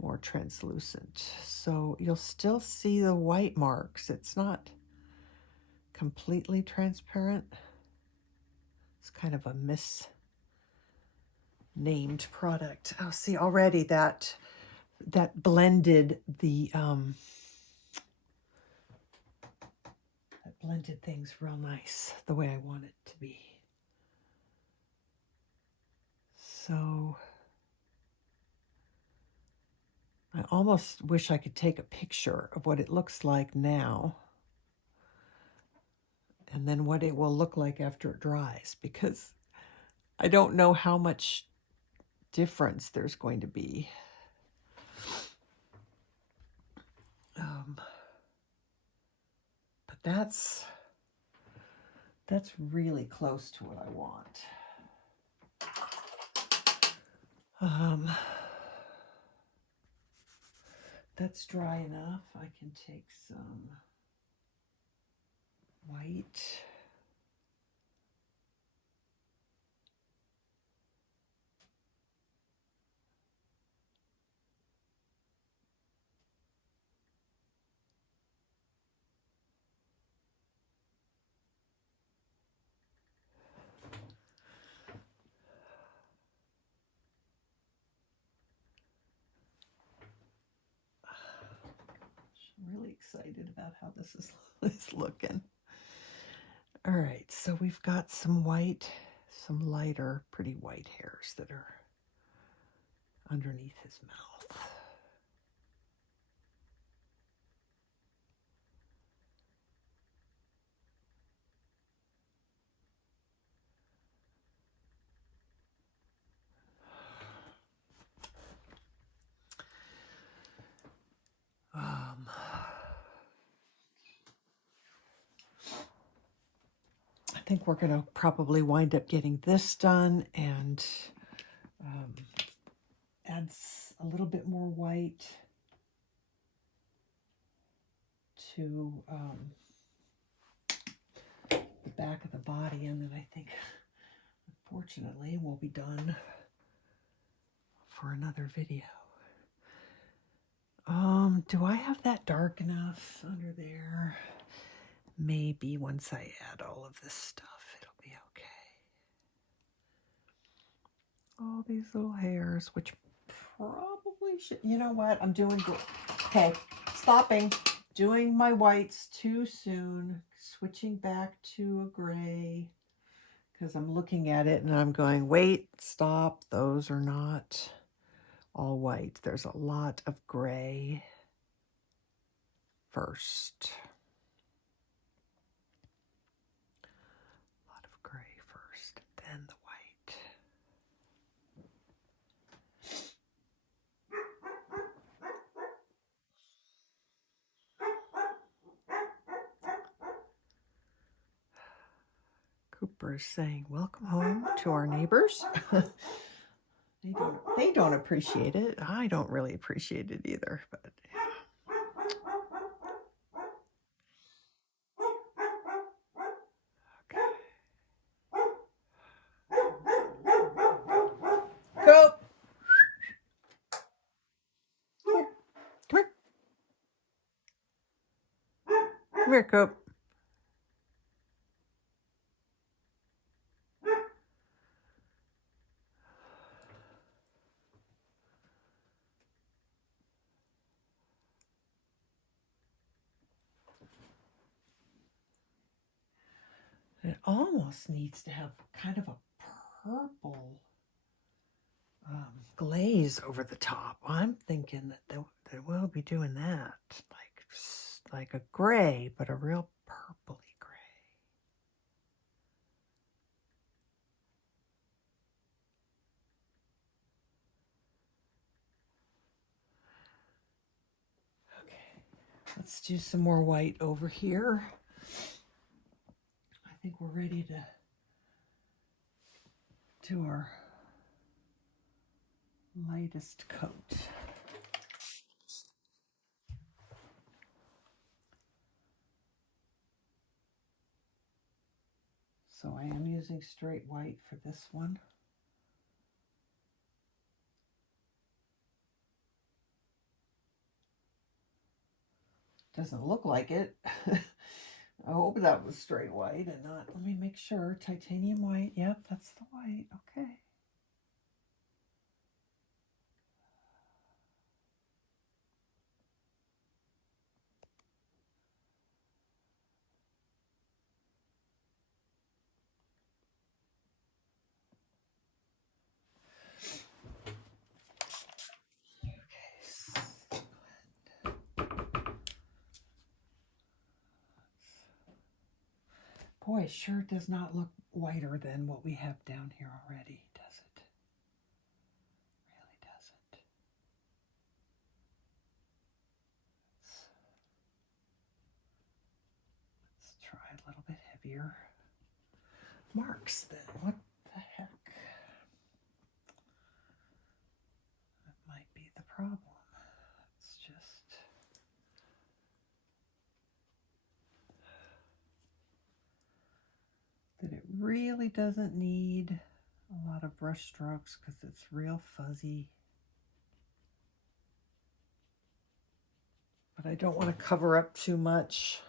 more translucent. So you'll still see the white marks. It's not completely transparent. It's kind of a misnamed product. Oh, see, already that blended the that blended things real nice, the way I want it to be. So I almost wish I could take a picture of what it looks like now and then what it will look like after it dries, because I don't know how much difference there's going to be. But that's really close to what I want. That's dry enough. I can take some white. I'm really excited about how this is looking. All right, so we've got some white, some lighter, pretty white hairs that are underneath his mouth. I think we're going to probably wind up getting this done and add a little bit more white to the back of the body, and then I think, unfortunately, we'll be done for another video. Do I have that dark enough under there? Maybe once I add all of this stuff, it'll be okay. All these little hairs, which probably should, you know what? I'm doing good. Okay, stopping. Doing my whites too soon. Switching back to a gray because I'm looking at it and I'm going, wait, stop. Those are not all white. There's a lot of gray first. A lot of gray first, then the white. neighbors saying, "Welcome home" to our neighbors. They don't appreciate it. I don't really appreciate it either, but go. Come here. Come here, Cope. It almost needs to have kind of a purple glaze over the top. I'm thinking that they will be doing that, like a gray, but a real purpley gray. Okay, let's do some more white over here. I think we're ready to do our lightest coat. So I am using straight white for this one. Doesn't look like it. I hope that was straight white and not, let me make sure, titanium white. Yep, that's the white. Okay. Boy, it sure does not look whiter than what we have down here already, does it? Really doesn't. Let's try a little bit heavier marks then. What the heck? That might be the problem. It's just... that it really doesn't need a lot of brush strokes because it's real fuzzy. But I don't want to cover up too much.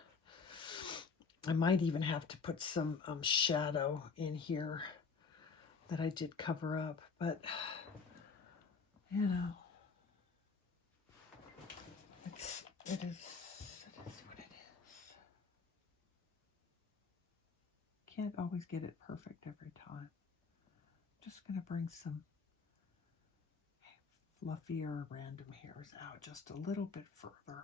I might even have to put some shadow in here that I did cover up, but you know, it is what it is. Can't always get it perfect every time. Just gonna bring some fluffier random hairs out just a little bit further.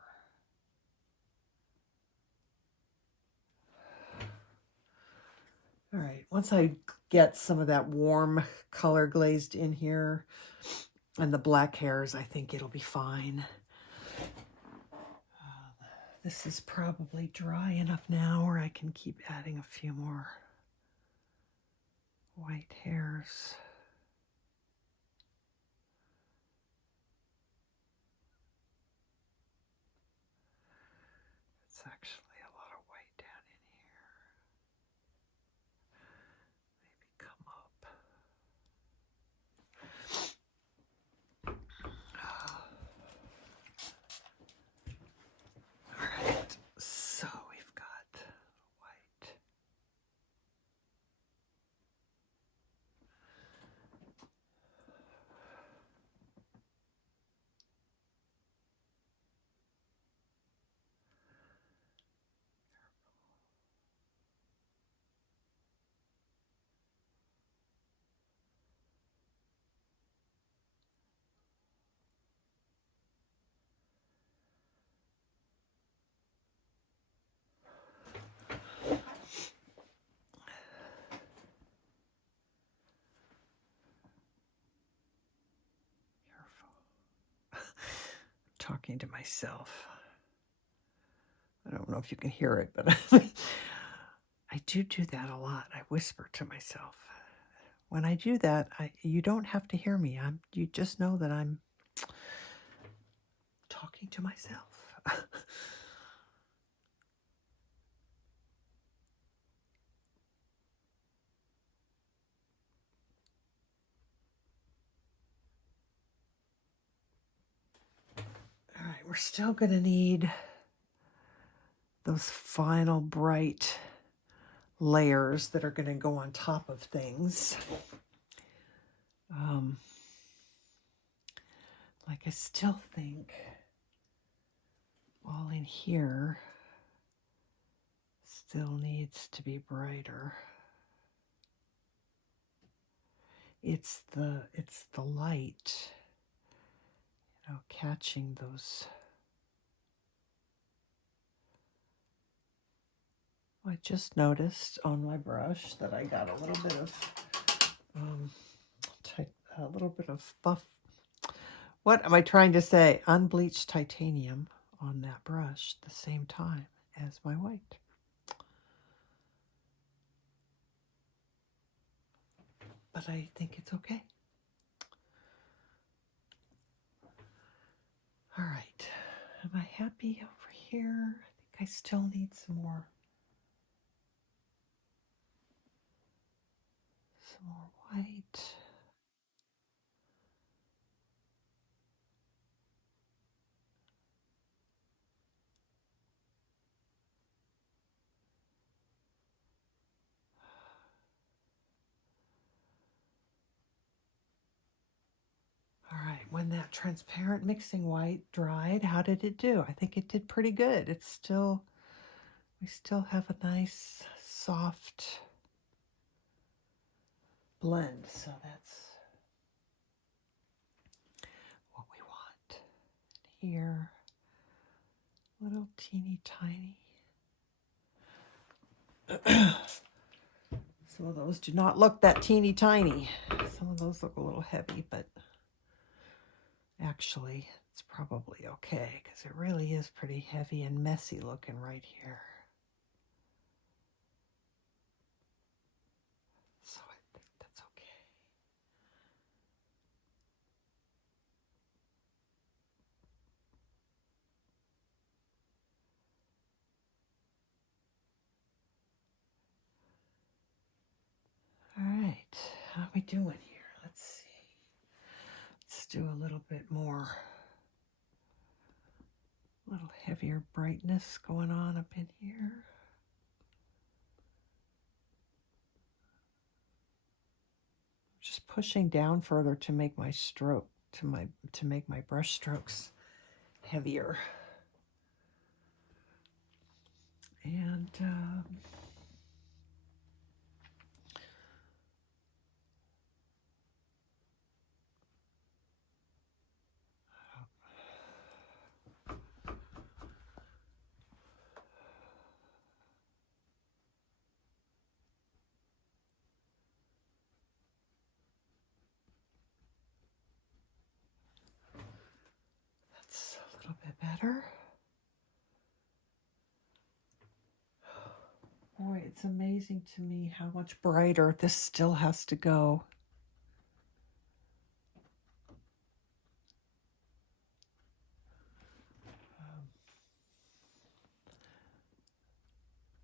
All right, once I get some of that warm color glazed in here and the black hairs, I think it'll be fine. This is probably dry enough now where I can keep adding a few more white hairs. It's actually a lot of white down in here. Maybe come up. All right, so we've got white. Talking to myself. I don't know if you can hear it, but I I do that a lot. I whisper to myself. When I do that, you don't have to hear me. You just know that I'm talking to myself. All right, we're still going to need those final bright layers that are going to go on top of things. Like I still think all in here still needs to be brighter. It's the light, catching those. I just noticed on my brush that I got a little bit of buff. What am I trying to say? Unbleached titanium on that brush at the same time as my white. But I think it's okay. All right. Am I happy over here? I think I still need some more white. All right, when that transparent mixing white dried, how did it do? I think it did pretty good. We still have a nice soft blend, so that's what we want. Here, little teeny tiny. Some of those do not look that teeny tiny. Some of those look a little heavy, but actually it's probably okay because it really is pretty heavy and messy looking right here. So I think that's okay. All right, how are we doing here? Let's see. Let's do a little bit more, a little heavier brightness going on up in here. Just pushing down further to make my stroke, to make my brush strokes heavier. And that's a little bit better. Boy, it's amazing to me how much brighter this still has to go.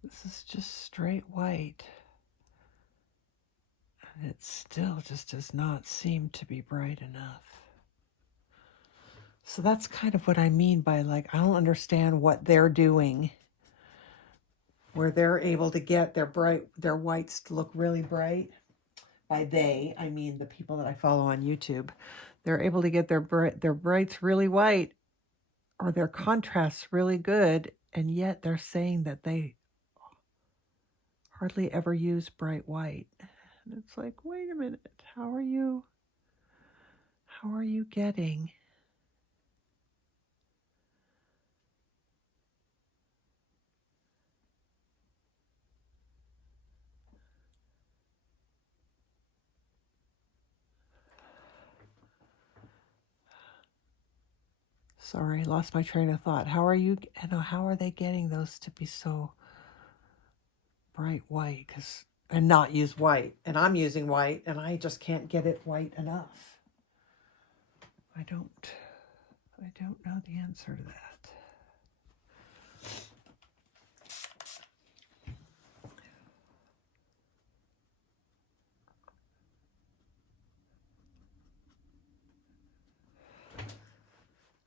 This is just straight white. And it still just does not seem to be bright enough. So that's kind of what I mean by, like, I don't understand what they're doing where they're able to get their whites to look really bright. By they, I mean the people that I follow on YouTube. They're able to get their brights really white or their contrasts really good, and yet they're saying that they hardly ever use bright white. And it's like, wait a minute, how are you getting? Sorry, lost my train of thought. How are they getting those to be so bright white and not use white. And I'm using white and I just can't get it white enough. I don't know the answer to that.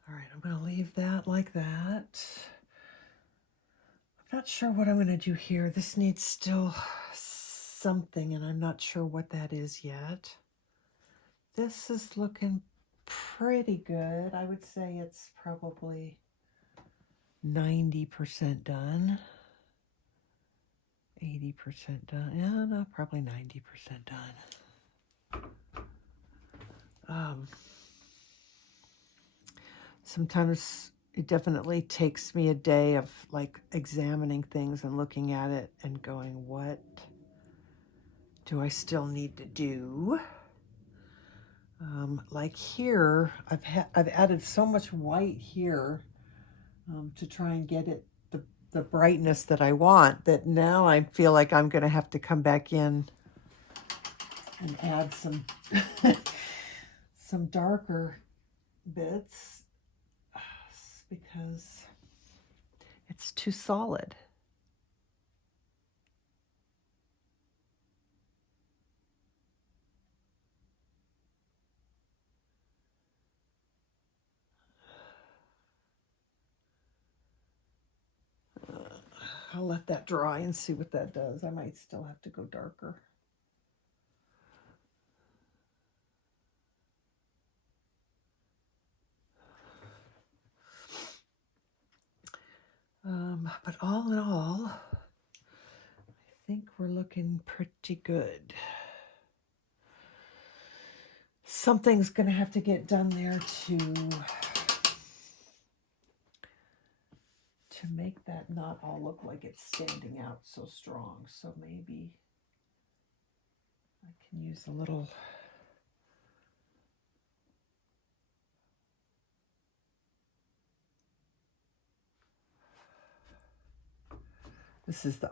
All right, I'm going to leave that like that. I'm not sure what I'm going to do here. This needs still something, and I'm not sure what that is yet. This is looking pretty good. I would say it's probably 90% done. 80% done. Yeah, no, probably 90% done. Sometimes it definitely takes me a day of like examining things and looking at it and going, what do I still need to do? Like here, I've added so much white here to try and get it the brightness that I want, that now I feel like I'm going to have to come back in and add some some darker bits because it's too solid. I'll let that dry and see what that does. I might still have to go darker. But all in all, I think we're looking pretty good. Something's going to have to get done there to make that not all look like it's standing out so strong. So maybe I can use a little this is the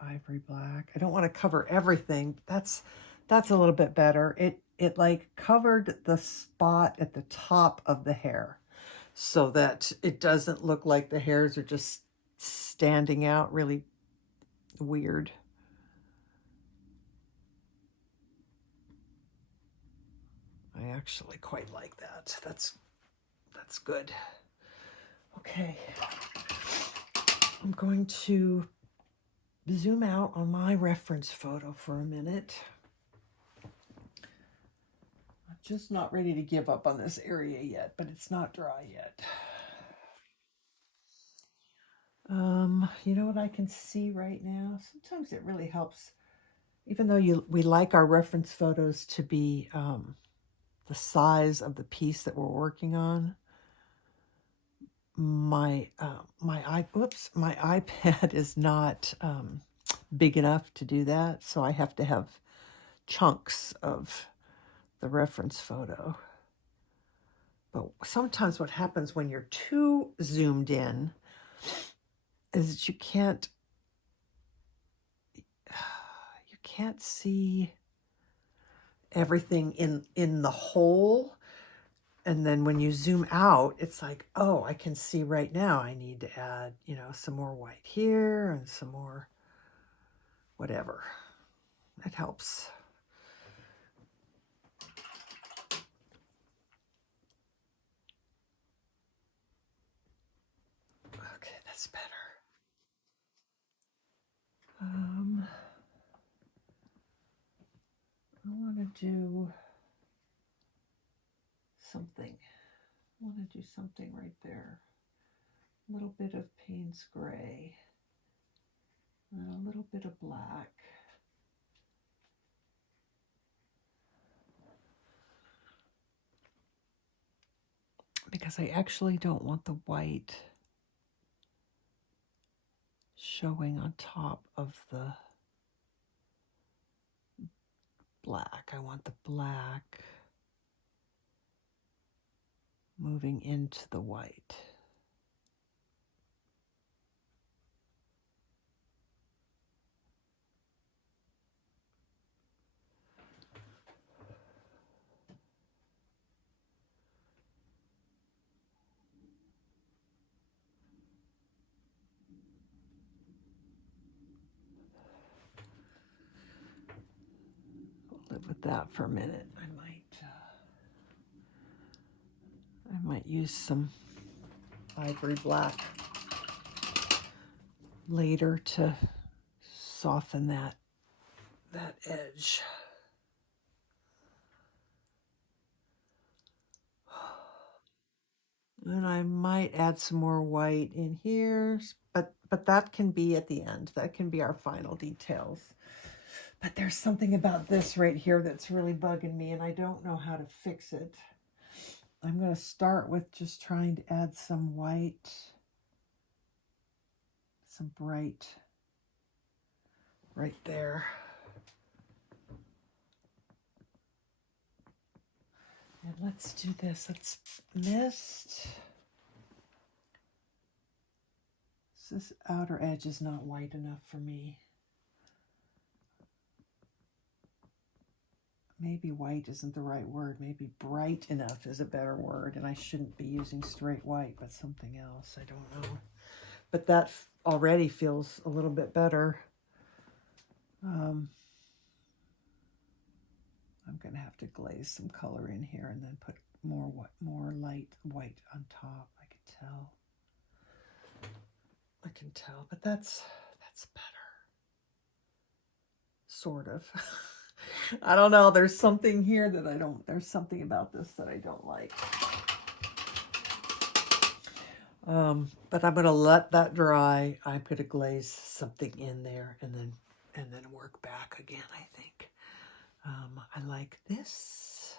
Ivory Black. I don't want to cover everything. That's a little bit better. It like covered the spot at the top of the hair so that it doesn't look like the hairs are just standing out really weird. I actually quite like that. That's good. Okay. I'm going to zoom out on my reference photo for a minute. I'm just not ready to give up on this area yet, but it's not dry yet. You know what I can see right now? Sometimes it really helps, even though we like our reference photos to be the size of the piece that we're working on. My iPad is not big enough to do that, so I have to have chunks of the reference photo. But sometimes what happens when you're too zoomed in is that you can't see everything in the whole. And then when you zoom out, it's like, oh, I can see right now I need to add, some more white here and some more whatever. It helps. Okay, that's better. I want to do something. I want to do something right there. A little bit of Payne's gray. And a little bit of black. Because I actually don't want the white showing on top of the black. I want the black moving into the white. about that for a minute. I might use some Ivory Black later to soften that edge. And I might add some more white in here, but that can be at the end. That can be our final details. But there's something about this right here that's really bugging me, and I don't know how to fix it. I'm going to start with just trying to add some white, some bright right there. And let's do this. Let's mist. This outer edge is not white enough for me. Maybe white isn't the right word. Maybe bright enough is a better word. And I shouldn't be using straight white, but something else. I don't know. But that already feels a little bit better. I'm going to have to glaze some color in here and then put more light white on top. I can tell, but that's better. Sort of. I don't know. There's something here that there's something about this that I don't like. But I'm going to let that dry. I'm going to glaze something in there and then work back again, I think. I like this.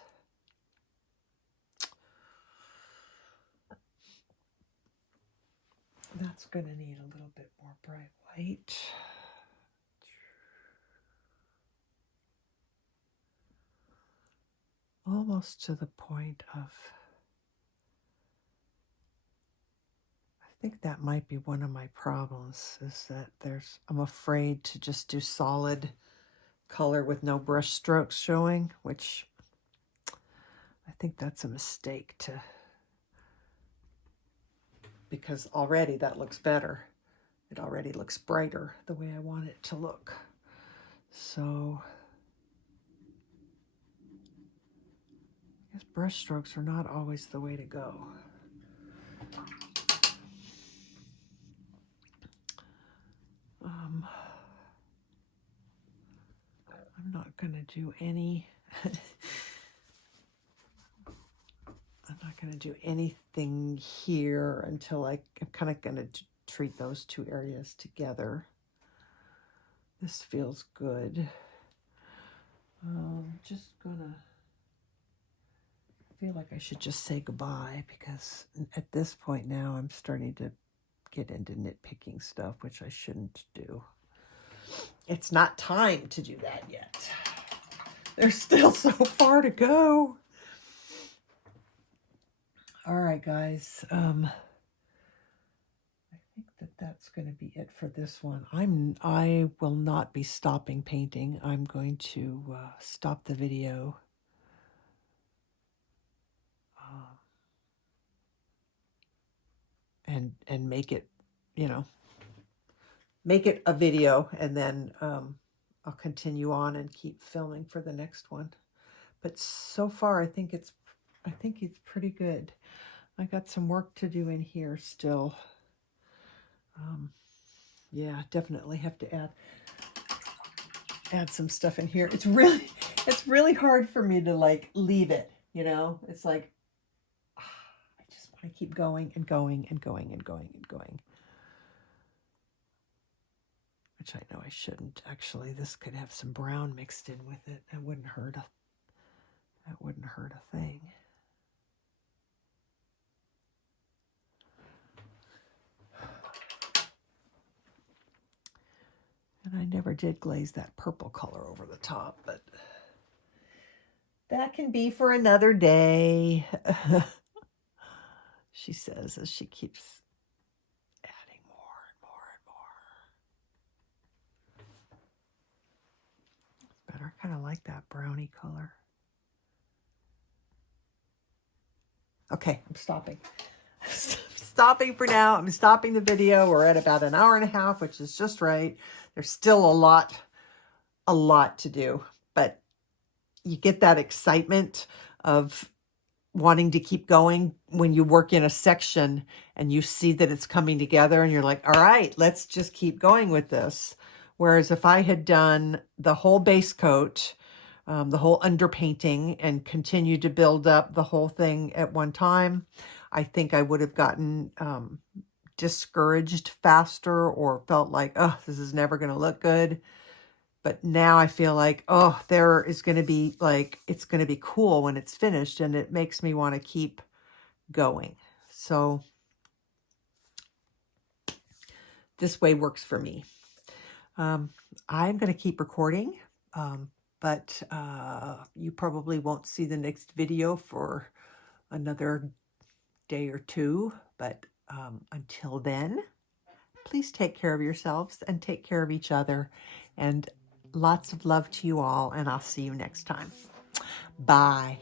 That's going to need a little bit more bright white. Almost to the point of, I think that might be one of my problems, is that I'm afraid to just do solid color with no brush strokes showing, which I think that's a mistake because already that looks better. It already looks brighter the way I want it to look. So I guess brush strokes are not always the way to go. I'm not going to do any I'm not going to do anything here until I'm kind of going to treat those two areas together. This feels good. Just gonna feel like I should just say goodbye, because at this point now I'm starting to get into nitpicking stuff, which I shouldn't do. It's not time to do that yet. There's still so far to go. All right, guys. I think that's going to be it for this one. I will not be stopping painting. I'm going to stop the video. And make it, make it a video, and then I'll continue on and keep filming for the next one. But so far, I think it's pretty good. I got some work to do in here still. Yeah, definitely have to add some stuff in here. It's really hard for me to like leave it, It's like I just want to keep going and going and going and going and going. Which I know I shouldn't. Actually, this could have some brown mixed in with it. That wouldn't hurt a thing. And I never did glaze that purple color over the top, but that can be for another day. She says as she keeps adding more and more and more. Better. I kind of like that brownie color. Okay, I'm stopping. Stopping for now. I'm stopping the video. We're at about an hour and a half, which is just right. There's still a lot to do, but you get that excitement of wanting to keep going when you work in a section and you see that it's coming together and you're like, all right, let's just keep going with this. Whereas if I had done the whole base coat, the whole underpainting, and continued to build up the whole thing at one time, I think I would have gotten discouraged faster or felt like, oh, this is never going to look good. But now I feel like, oh, there is going to be like, it's going to be cool when it's finished, and it makes me want to keep going. So this way works for me. I'm going to keep recording, but you probably won't see the next video for another day or two. But until then, please take care of yourselves and take care of each other. And lots of love to you all, and I'll see you next time. Bye.